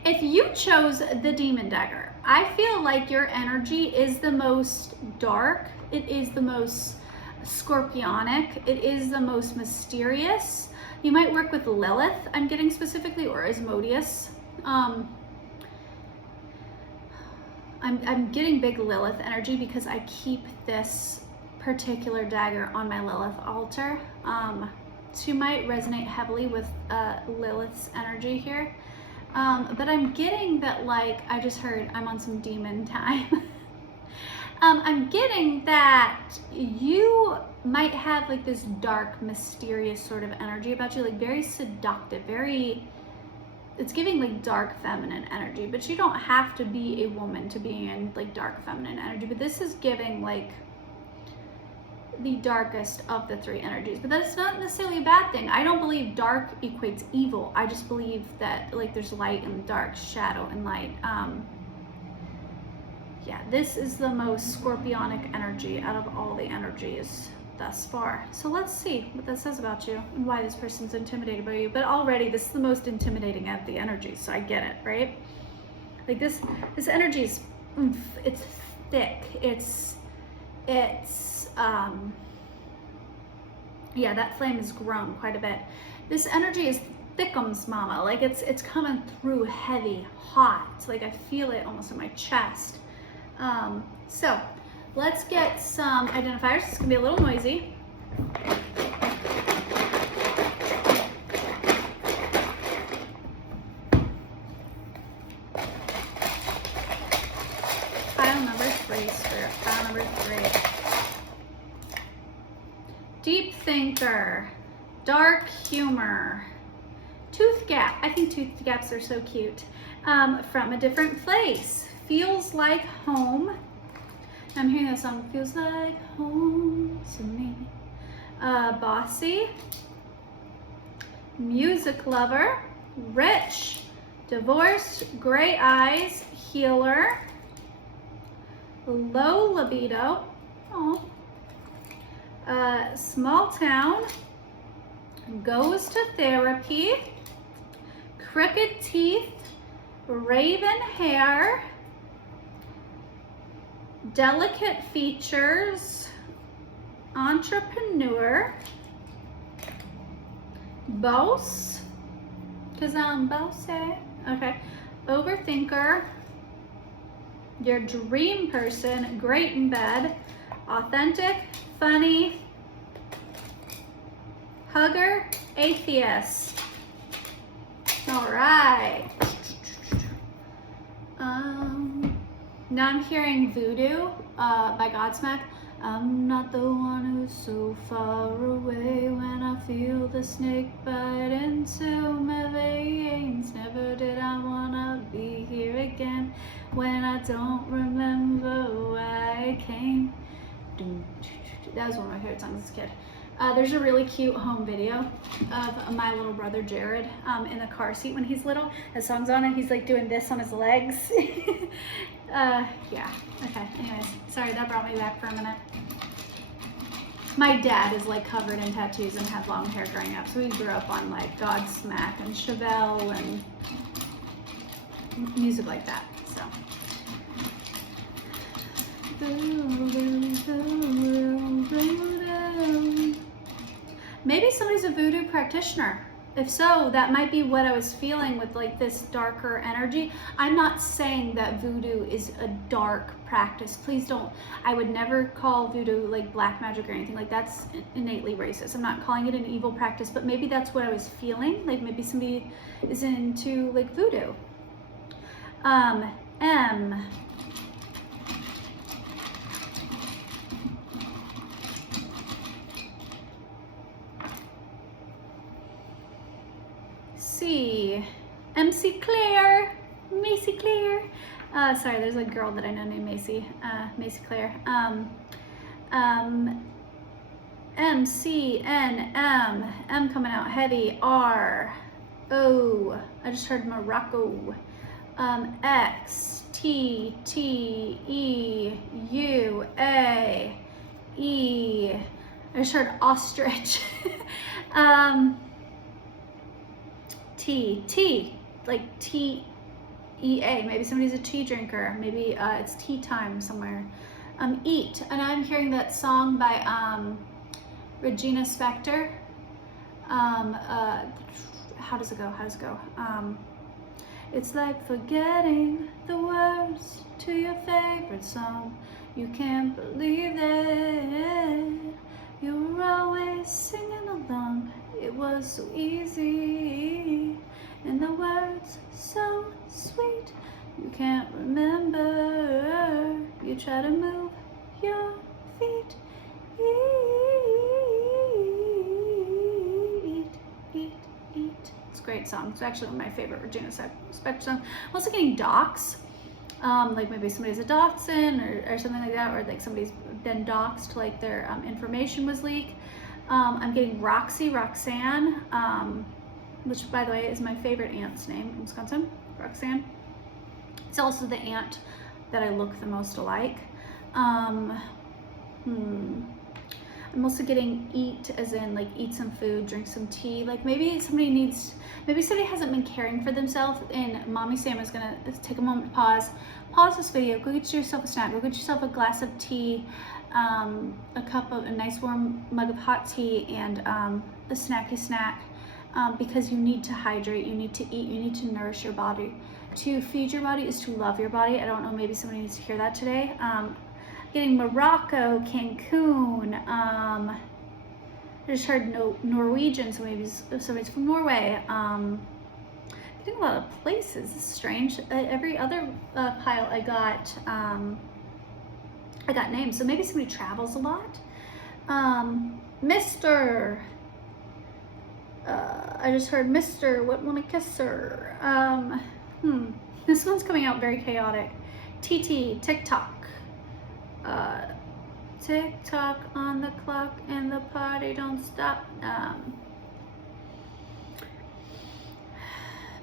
if you chose the demon dagger, I feel like your energy is the most dark. It is the most scorpionic. It is the most mysterious. You might work with Lilith, I'm getting specifically, or Asmodeus. I'm getting big Lilith energy because I keep this particular dagger on my Lilith altar. So you might resonate heavily with Lilith's energy here. But I'm getting that, like, I just heard I'm on some demon time. I'm getting that you might have like this dark, mysterious sort of energy about you, like very seductive, it's giving like dark feminine energy, but you don't have to be a woman to be in like dark feminine energy, but this is giving like the darkest of the 3 energies. But that's not necessarily a bad thing. I don't believe dark equates evil. I just believe that like there's light and dark, shadow and light. Yeah, this is the most scorpionic energy out of all the energies thus far. So let's see what that says about you and why this person's intimidated by you. But already this is the most intimidating of the energies, so I get it, right? Like this energy is, it's thick. It's yeah, that flame has grown quite a bit. This energy is thickums, mama. Like it's coming through heavy, hot. It's like I feel it almost in my chest. So let's get some identifiers. It's gonna be a little noisy. Pile number 3, Spirit. Pile number 3. Deep thinker, dark humor, tooth gap. I think tooth gaps are so cute. From a different place. Feels like home. I'm hearing that song, feels like home to me. Bossy, music lover, rich, divorced, gray eyes, healer, low libido, small town, goes to therapy, crooked teeth, raven hair, delicate features, entrepreneur, boss, because I'm bossy, okay, overthinker, your dream person, great in bed, authentic, funny, hugger, atheist. All right. Now I'm hearing Voodoo by Godsmack. I'm not the one who's so far away when I feel the snake bite into my veins. Never did I wanna be here again when I don't remember why I came. That was one of my favorite songs as a kid. There's a really cute home video of my little brother Jared in the car seat when he's little. The song's on and he's like doing this on his legs. Yeah, okay, anyways, sorry, that brought me back for a minute. My dad is like covered in tattoos and had long hair growing up, so we grew up on like Godsmack and Chevelle and music like that. So maybe somebody's a voodoo practitioner. If so, that might be what I was feeling with like this darker energy. I'm not saying that voodoo is a dark practice. Please don't. I would never call voodoo like black magic or anything. Like that's innately racist. I'm not calling it an evil practice, but maybe that's what I was feeling. Like maybe somebody is into like voodoo. M. C. MC Claire. Macy Claire. Sorry, there's a girl that I know named Macy. Macy Claire. M, C, N, M. M coming out heavy. R. O. I just heard Morocco. X, T, T, E, U, A, E. I just heard ostrich. T, T, like T, E, A. Maybe somebody's a tea drinker. Maybe it's tea time somewhere. Eat, and I'm hearing that song by Regina Spektor. How does it go? How does it go? It's like forgetting the words to your favorite song. You can't believe that you were always singing along. It was so easy, and the words so sweet. You can't remember. You try to move your feet. Eat. It's a great song. It's actually one of my favorite Regina Spektor songs. I'm also getting docs. Like maybe somebody's a dachshund or something like that, or like somebody's been doxxed, like their information was leaked. I'm getting Roxanne, which by the way is my favorite aunt's name in Wisconsin, Roxanne. It's also the aunt that I look the most alike. I'm also getting eat as in like eat some food, drink some tea. Like maybe somebody hasn't been caring for themselves, and Mommy Sam is gonna take a moment to pause this video, go get yourself a snack, go get yourself a glass of tea, a nice warm mug of hot tea, and a snacky snack, because you need to hydrate, you need to eat, you need to nourish your body. To feed your body is to love your body. I don't know, maybe somebody needs to hear that today. Getting Morocco, Cancun. I just heard Norwegian, so maybe somebody's from Norway. Getting a lot of places. This is strange. Every other pile I got names, so maybe somebody travels a lot. Mr. I just heard Mr. What wanna kiss her? This one's coming out very chaotic. TT, TikTok. Tick-tock on the clock and the party don't stop.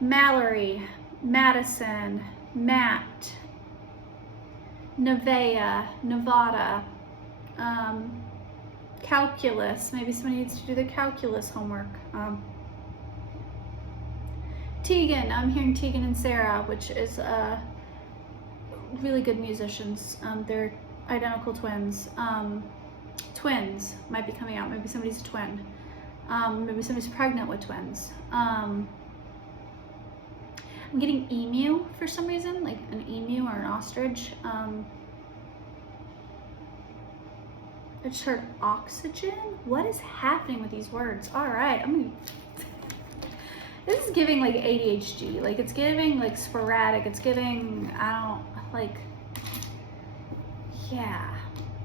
Mallory, Madison, Matt, Nevada, calculus. Maybe somebody needs to do the calculus homework. Tegan, I'm hearing Tegan and Sarah, which is really good musicians. They're identical twins. Twins might be coming out. Maybe somebody's a twin. Maybe somebody's pregnant with twins. I'm getting emu for some reason, like an emu or an ostrich. I just heard oxygen. What is happening with these words? All right, this is giving like ADHD. Like it's giving like sporadic. It's giving, yeah,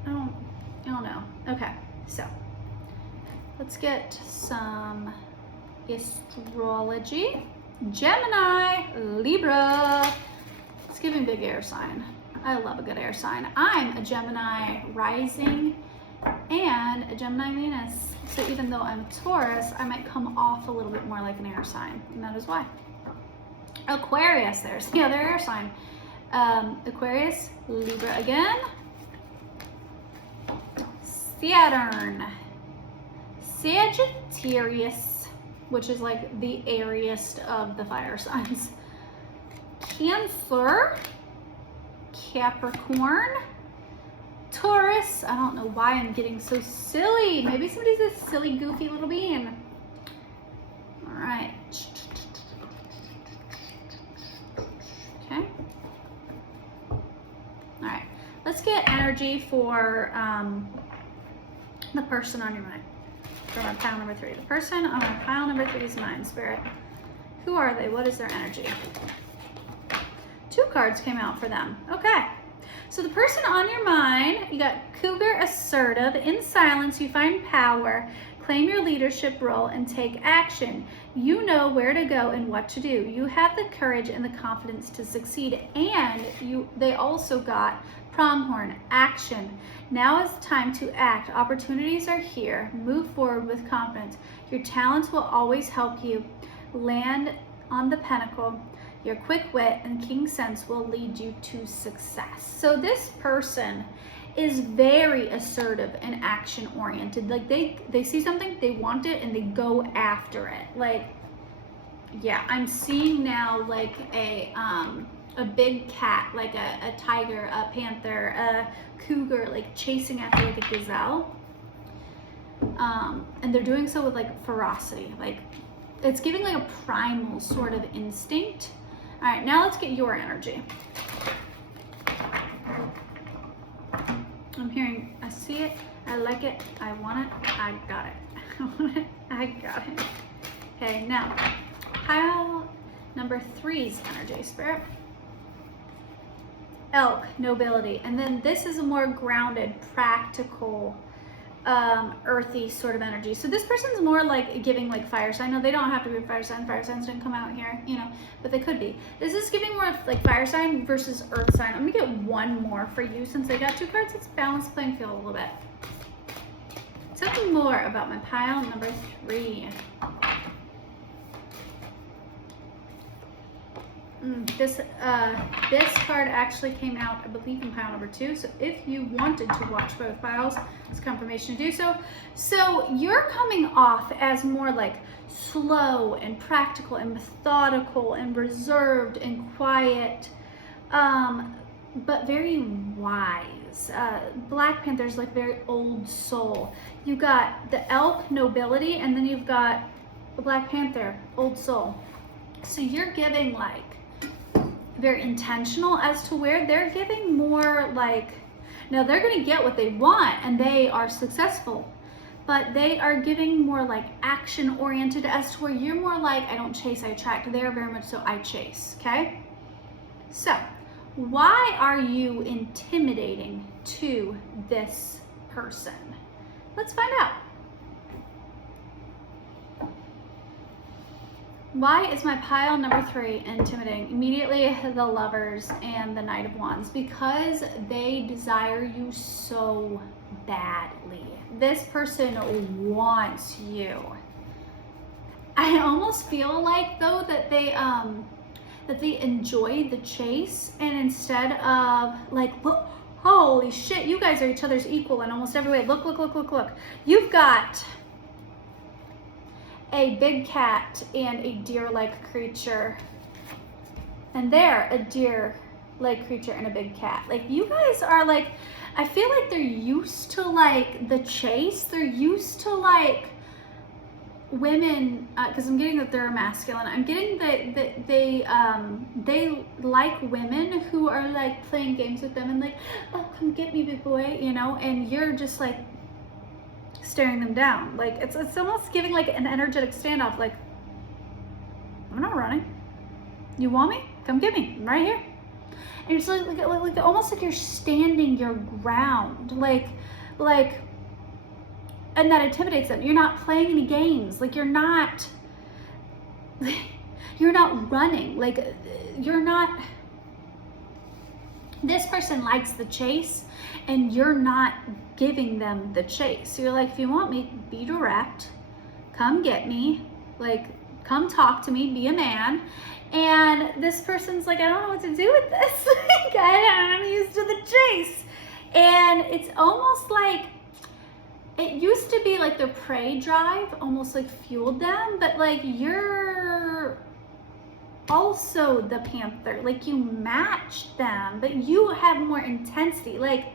I don't know. Okay, so let's get some astrology. Gemini, Libra. It's giving big air sign. I love a good air sign. I'm a Gemini rising and a Gemini Venus. So even though I'm Taurus, I might come off a little bit more like an air sign, and that is why. Aquarius, there's the other air sign. Aquarius, Libra again. Saturn, Sagittarius, which is like the airiest of the fire signs, Cancer, Capricorn, Taurus. I don't know why I'm getting so silly. Maybe somebody's a silly, goofy little bean. All right. Okay. All right. Let's get energy for the person on your mind. For my pile number 3. The person on my pile number 3's mind, Spirit. Who are they? What is their energy? 2 cards came out for them. Okay. So the person on your mind, you got Cougar, assertive. In silence, you find power. Claim your leadership role and take action. You know where to go and what to do. You have the courage and the confidence to succeed. And they also got Pronghorn, action. Now is the time to act. Opportunities are here. Move forward with confidence. Your talents will always help you land on the pinnacle. Your quick wit and keen sense will lead you to success. So this person is very assertive and action oriented. Like they see something, they want it, and they go after it. Like, yeah, I'm seeing now like a big cat, like a tiger, a panther, a cougar, like chasing after like a gazelle. And they're doing so with like ferocity. Like it's giving like a primal sort of instinct. All right, now let's get your energy. I'm hearing, I see it, I like it, I want it, I got it. I want it, I got it. Okay, now, pile number 3's energy, Spirit. Elk, nobility. And then this is a more grounded, practical, earthy sort of energy. So this person's more like giving like fire sign. No, they don't have to be a fire sign. Fire signs didn't come out here, you know, but they could be. This is giving more like fire sign versus earth sign. I'm gonna get one more for you since they got 2 cards. Let's balance the playing field a little bit. Tell me more about my pile number 3. This card actually came out, I believe, in pile number 2. So if you wanted to watch both piles, it's confirmation to do so. So you're coming off as more like slow and practical and methodical and reserved and quiet, but very wise. Black Panther's like very old soul. You got the elk, nobility, and then you've got the Black Panther, old soul. So you're giving like very intentional as to where they're giving more like, now they're going to get what they want and they are successful, but they are giving more like action oriented as to where you're more like, I don't chase, I attract. They are very much so, I chase. Okay. So why are you intimidating to this person? Let's find out. Why is my pile number 3 intimidating? Immediately the Lovers and the Knight of Wands, because they desire you so badly. This person wants you. I almost feel like though that they enjoy the chase, and instead of like, look, holy shit, you guys are each other's equal in almost every way. Look, look, look, look, look. You've got a big cat and a deer-like creature, and they're a deer-like creature and a big cat. Like you guys are like, I feel like they're used to like the chase. They're used to like women, because I'm getting that they're masculine. I'm getting that they like women who are like playing games with them and like, oh, come get me, big boy, you know, and you're just like staring them down. Like it's almost giving like an energetic standoff. Like, I'm not running. You want me? Come get me. I'm right here. And it's like almost like you're standing your ground. Like, and that intimidates them. You're not playing any games. Like you're not running. Like you're not. This person likes the chase, and you're not giving them the chase. So you're like, if you want me, be direct, come get me, like come talk to me, be a man. And this person's like, I don't know what to do with this. Like, I'm used to the chase. And it's almost like it used to be like their prey drive almost like fueled them, but like you're also the panther, like you match them, but you have more intensity. Like,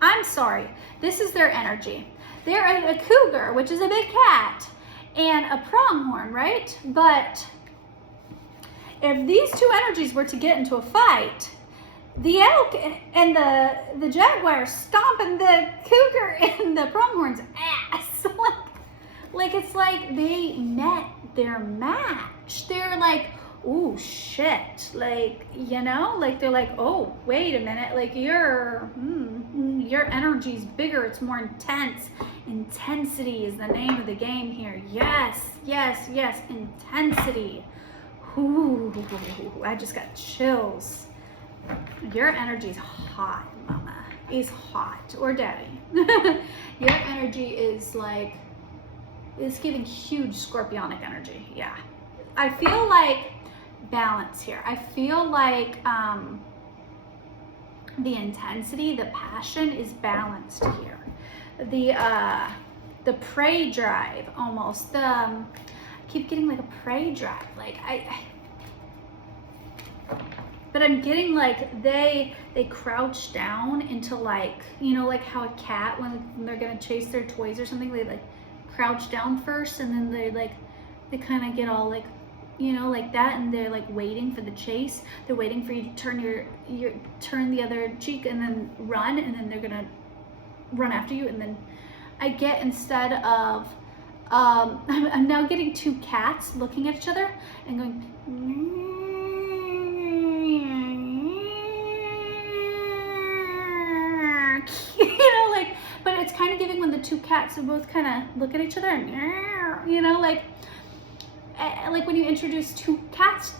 I'm sorry, this is their energy. They're a cougar, which is a big cat, and a pronghorn, right? But if these two energies were to get into a fight, the elk and the jaguar stomping the cougar and the pronghorn's ass. like it's like they met their match. They're like, oh shit, like, you know, like they're like, oh, wait a minute, like your energy's bigger, it's more intense. Intensity is the name of the game here. Yes, yes, yes, intensity. Ooh, I just got chills. Your energy's hot, mama. Is hot, or daddy. Your energy is like, it's giving huge scorpionic energy. Yeah. I feel like balance here. I feel like the intensity, the passion is balanced here. The prey drive almost. I keep getting like a prey drive. Like but I'm getting like they crouch down into, like, you know, like how a cat, when they're gonna chase their toys or something, they like crouch down first, and then they kind of get all like, you know, like that, and they're like waiting for the chase. They're waiting for you to turn turn the other cheek and then run, and then they're gonna run after you. And then I get, instead of I'm now getting two cats looking at each other and going, you know, like, but it's kind of giving when the two cats are both kind of look at each other and, you know, like when you introduce two cats,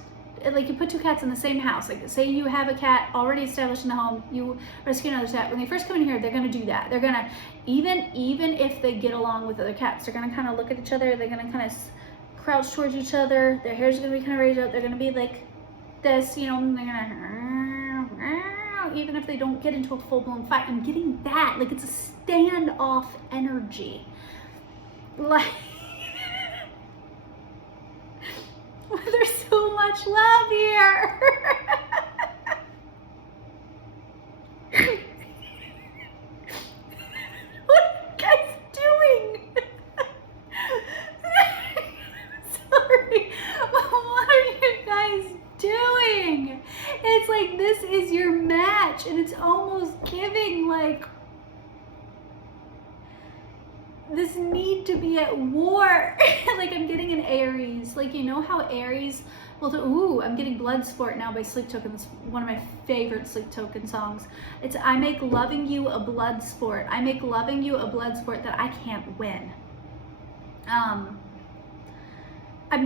like you put two cats in the same house, like say you have a cat already established in the home, you rescue another cat. When they first come in here, they're going to do that. They're going to, even if they get along with other cats, they're going to kind of look at each other. They're going to kind of crouch towards each other. Their hair's going to be kind of raised up. They're going to be like this, you know, and they're going to, even if they don't get into a full-blown fight. I'm getting that, like it's a standoff energy. Like, there's so much love here. What are you guys doing? Sorry. What are you guys doing? It's like, this is your match, and it's almost giving like this need to be at war. Like, I'm getting an Aries, like, you know how Aries will do, ooh, I'm getting Blood Sport now by Sleep Token. It's one of my favorite Sleep Token songs. It's, I make loving you a blood sport. I make loving you a blood sport that I can't win. I'm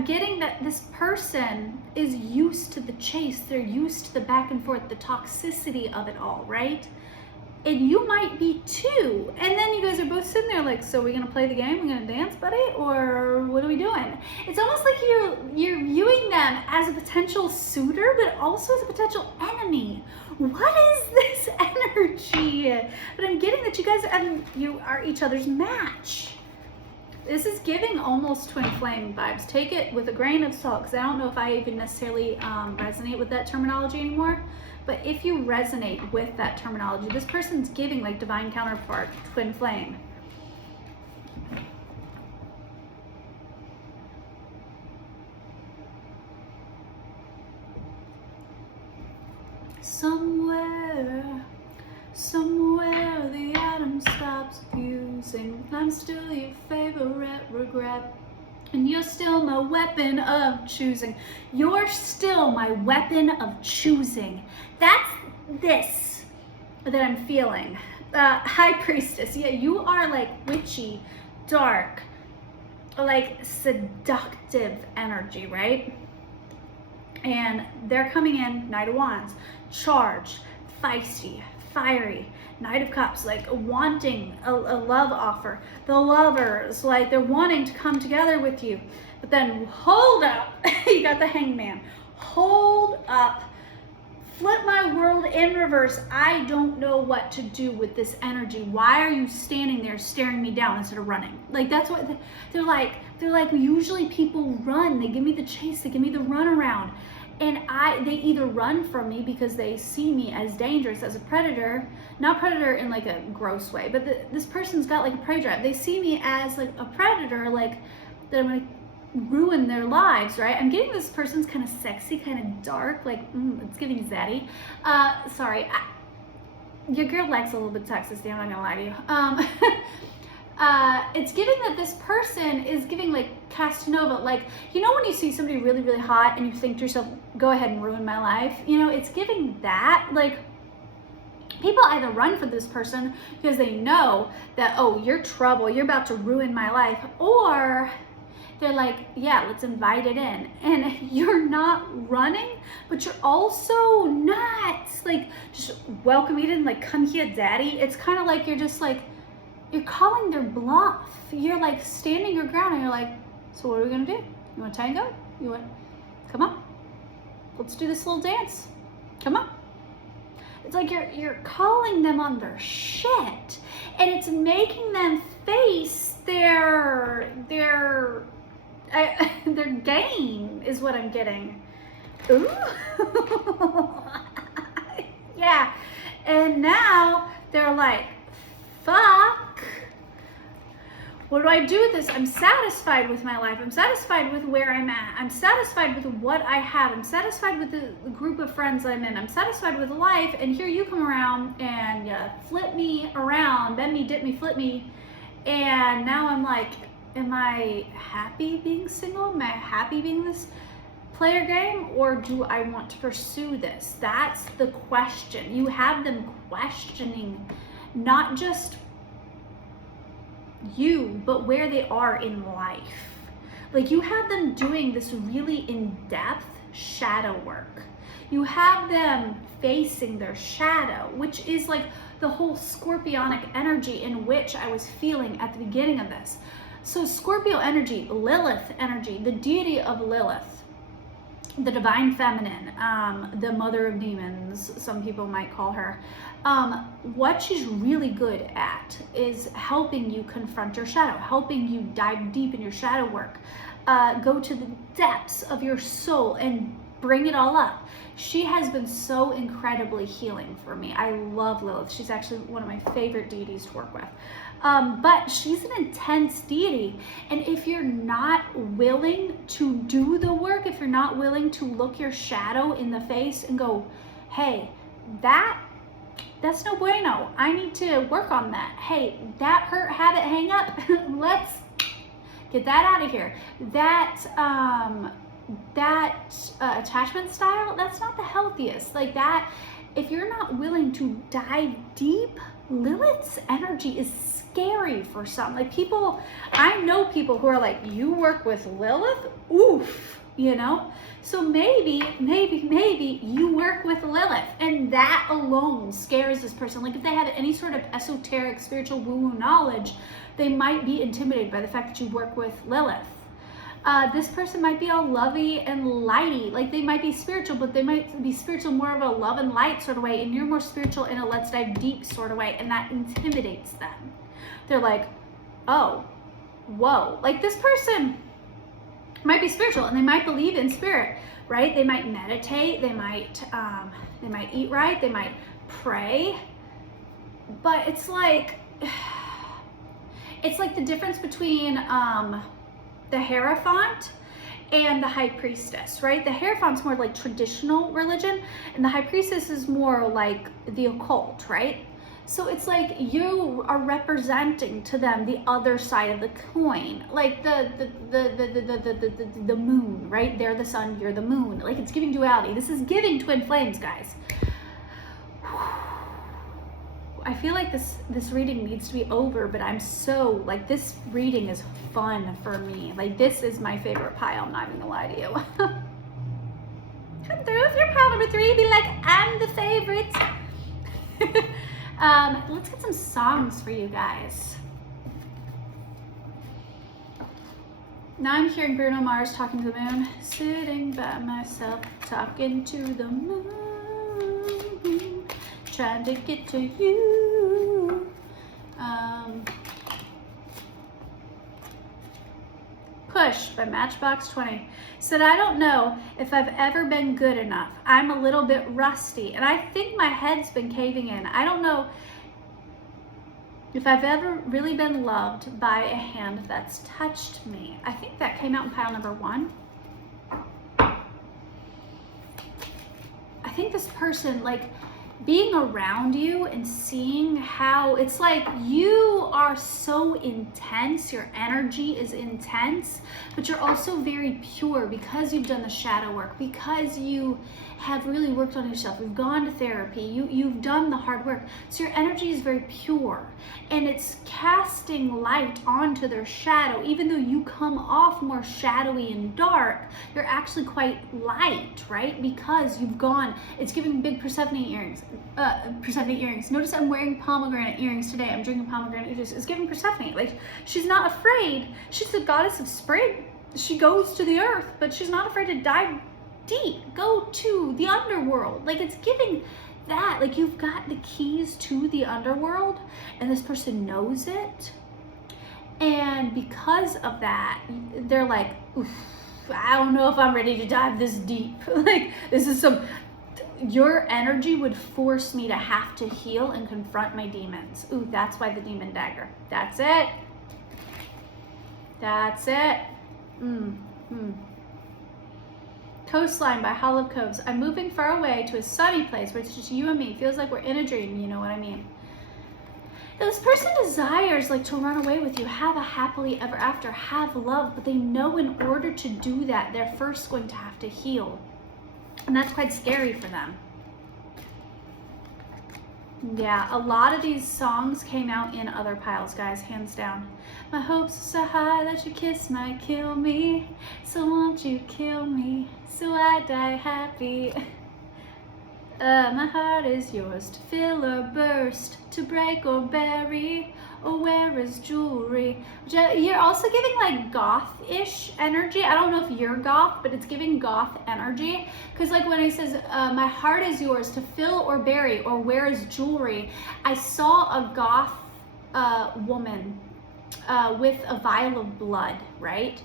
getting that this person is used to the chase. They're used to the back and forth, the toxicity of it all, right? And you might be too. And then you guys are both sitting there like, so we're gonna play the game, we're gonna dance, buddy, or what are we doing? It's almost like you're viewing them as a potential suitor, but also as a potential enemy. What is this energy? But I'm getting that you guys you are each other's match. This is giving almost twin flame vibes. Take it with a grain of salt, because I don't know if I even necessarily resonate with that terminology anymore. But if you resonate with that terminology, this person's giving like divine counterpart, twin flame. Somewhere the atom stops fusing. I'm still your favorite regret. And you're still my weapon of choosing. You're still my weapon of choosing. That's this that I'm feeling. High Priestess. Yeah, you are like witchy, dark, like seductive energy, right? And they're coming in, Knight of Wands, charged, feisty, fiery. Knight of Cups, like wanting a love offer. The lovers, like they're wanting to come together with you. But then hold up, you got the Hangman. Hold up, flip my world in reverse. I don't know what to do with this energy. Why are you standing there staring me down instead of running? Like, that's what they're like. They're like, usually people run. They give me the chase. They give me the runaround. And they either run from me because they see me as dangerous, as a predator, not predator in like a gross way, but this person's got like a prey drive. They see me as like a predator, like that I'm gonna ruin their lives, right? I'm getting this person's kind of sexy, kind of dark, like it's giving zaddy. Sorry, your girl likes a little bit of toxicity, I'm not gonna lie to you. It's giving that this person is giving like Castanova, like, you know when you see somebody really, really hot and you think to yourself, go ahead and ruin my life? You know, it's giving that, like, people either run for this person because they know that, oh, you're trouble, you're about to ruin my life, or they're like, yeah, let's invite it in. And you're not running, but you're also not like just welcome it in, like, come here, daddy. It's kind of like you're just like, you're calling their bluff. You're like standing your ground and you're like, so what are we gonna do? You want tango? You want, come on. Let's do this little dance. Come on. It's like you're calling them on their shit, and it's making them face their game is what I'm getting. Ooh. Yeah. And now they're like, fuck. What do I do with this? I'm satisfied with my life. I'm satisfied with where I'm at. I'm satisfied with what I have. I'm satisfied with the group of friends I'm in. I'm satisfied with life. And here you come around and you flip me around, bend me, dip me, flip me. And now I'm like, am I happy being single? Am I happy being this player game? Or do I want to pursue this? That's the question. You have them questioning not just you, but where they are in life. Like, you have them doing this really in-depth shadow work. You have them facing their shadow, which is like the whole scorpionic energy in which I was feeling at the beginning of this. So Scorpio energy, Lilith energy, the deity of Lilith, the divine feminine, the mother of demons, some people might call her. What she's really good at is helping you confront your shadow, helping you dive deep in your shadow work, go to the depths of your soul and bring it all up. She has been so incredibly healing for me. I love Lilith. She's actually one of my favorite deities to work with. But she's an intense deity. And if you're not willing to do the work, if you're not willing to look your shadow in the face and go, hey, that's no bueno. I need to work on that. Hey, that hurt habit hang up. Let's get that out of here. That attachment style, that's not the healthiest. Like that, if you're not willing to dive deep, Lilith's energy is scary for some. Like people, I know people who are like, you work with Lilith? Oof, you know? So maybe you work with Lilith and that alone scares this person. Like if they have any sort of esoteric, spiritual woo-woo knowledge, they might be intimidated by the fact that you work with Lilith. This person might be all lovey and lighty, like they might be spiritual, but they might be spiritual more of a love and light sort of way, and you're more spiritual in a let's dive deep sort of way, and that intimidates them. They're like, oh, whoa, like this person might be spiritual and they might believe in spirit, right? They might meditate, they might eat right, they might pray, but it's like the difference between the Hierophant and the High Priestess, right? The Hierophant's more like traditional religion, and the High Priestess is more like the occult, right? So it's like you are representing to them the other side of the coin, like the moon, right? They're the sun, you're the moon. Like it's giving duality. This is giving twin flames, guys. I feel like this reading needs to be over, but I'm so, like, this reading is fun for me. Like, this is my favorite pile, I'm not even gonna lie to you. Come through if you're pile number 3, be like, I'm the favorite. Let's get some songs for you guys. Now I'm hearing Bruno Mars talking to the moon. Sitting by myself, talking to the moon. trying to get to you. Push by Matchbox 20 said, I don't know if I've ever been good enough. I'm a little bit rusty, and I think my head's been caving in. I don't know if I've ever really been loved by a hand that's touched me. I think that came out in pile number 1. I think this person, like, being around you and seeing how it's like you are so intense, your energy is intense, but you're also very pure because you've done the shadow work, because you have really worked on yourself, you've gone to therapy, you've done the hard work. So your energy is very pure and it's casting light onto their shadow. Even though you come off more shadowy and dark, you're actually quite light, right? Because you've gone, it's giving big Persephone earrings. Notice I'm wearing pomegranate earrings today. I'm drinking pomegranate juice. It's giving Persephone. Like, she's not afraid. She's the goddess of spring. She goes to the earth, but she's not afraid to dive deep, go to the underworld. Like, it's giving that. Like, you've got the keys to the underworld, and this person knows it. And because of that, they're like, oof, I don't know if I'm ready to dive this deep. Like, this is your energy would force me to have to heal and confront my demons. Ooh, that's why the demon dagger. That's it. That's it. Coastline by Hollow Coves. I'm moving far away to a sunny place where it's just you and me. Feels like we're in a dream, you know what I mean? Now, this person desires, like, to run away with you, have a happily ever after, have love, but they know in order to do that, they're first going to have to heal. And that's quite scary for them. Yeah, a lot of these songs came out in other piles, guys, hands down. My hopes are so high that your kiss might kill me. So won't you kill me so I die happy? My heart is yours to fill or burst, to break or bury, or wear as jewelry. You're also giving like goth-ish energy. I don't know if you're goth, but it's giving goth energy. Because like when he says, my heart is yours to fill or bury or wear as jewelry, I saw a goth woman with a vial of blood, right?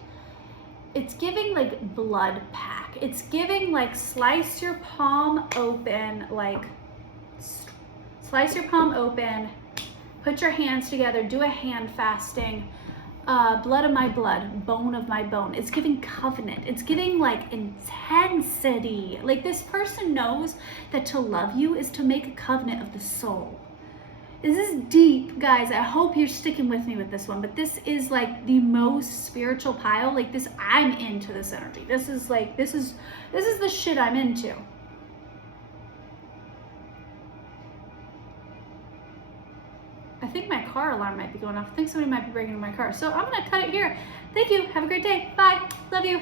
It's giving like blood pack. It's giving like slice your palm open, like slice your palm open, put your hands together, do a hand fasting, blood of my blood, bone of my bone. It's giving covenant. It's giving like intensity. Like this person knows that to love you is to make a covenant of the soul. This is deep, guys. I hope you're sticking with me with this one, but this is like the most spiritual pile. Like this, I'm into this energy. This is like, this is the shit I'm into. I think my car alarm might be going off. I think somebody might be breaking into my car. So I'm gonna cut it here. Thank you. Have a great day. Bye. Love you.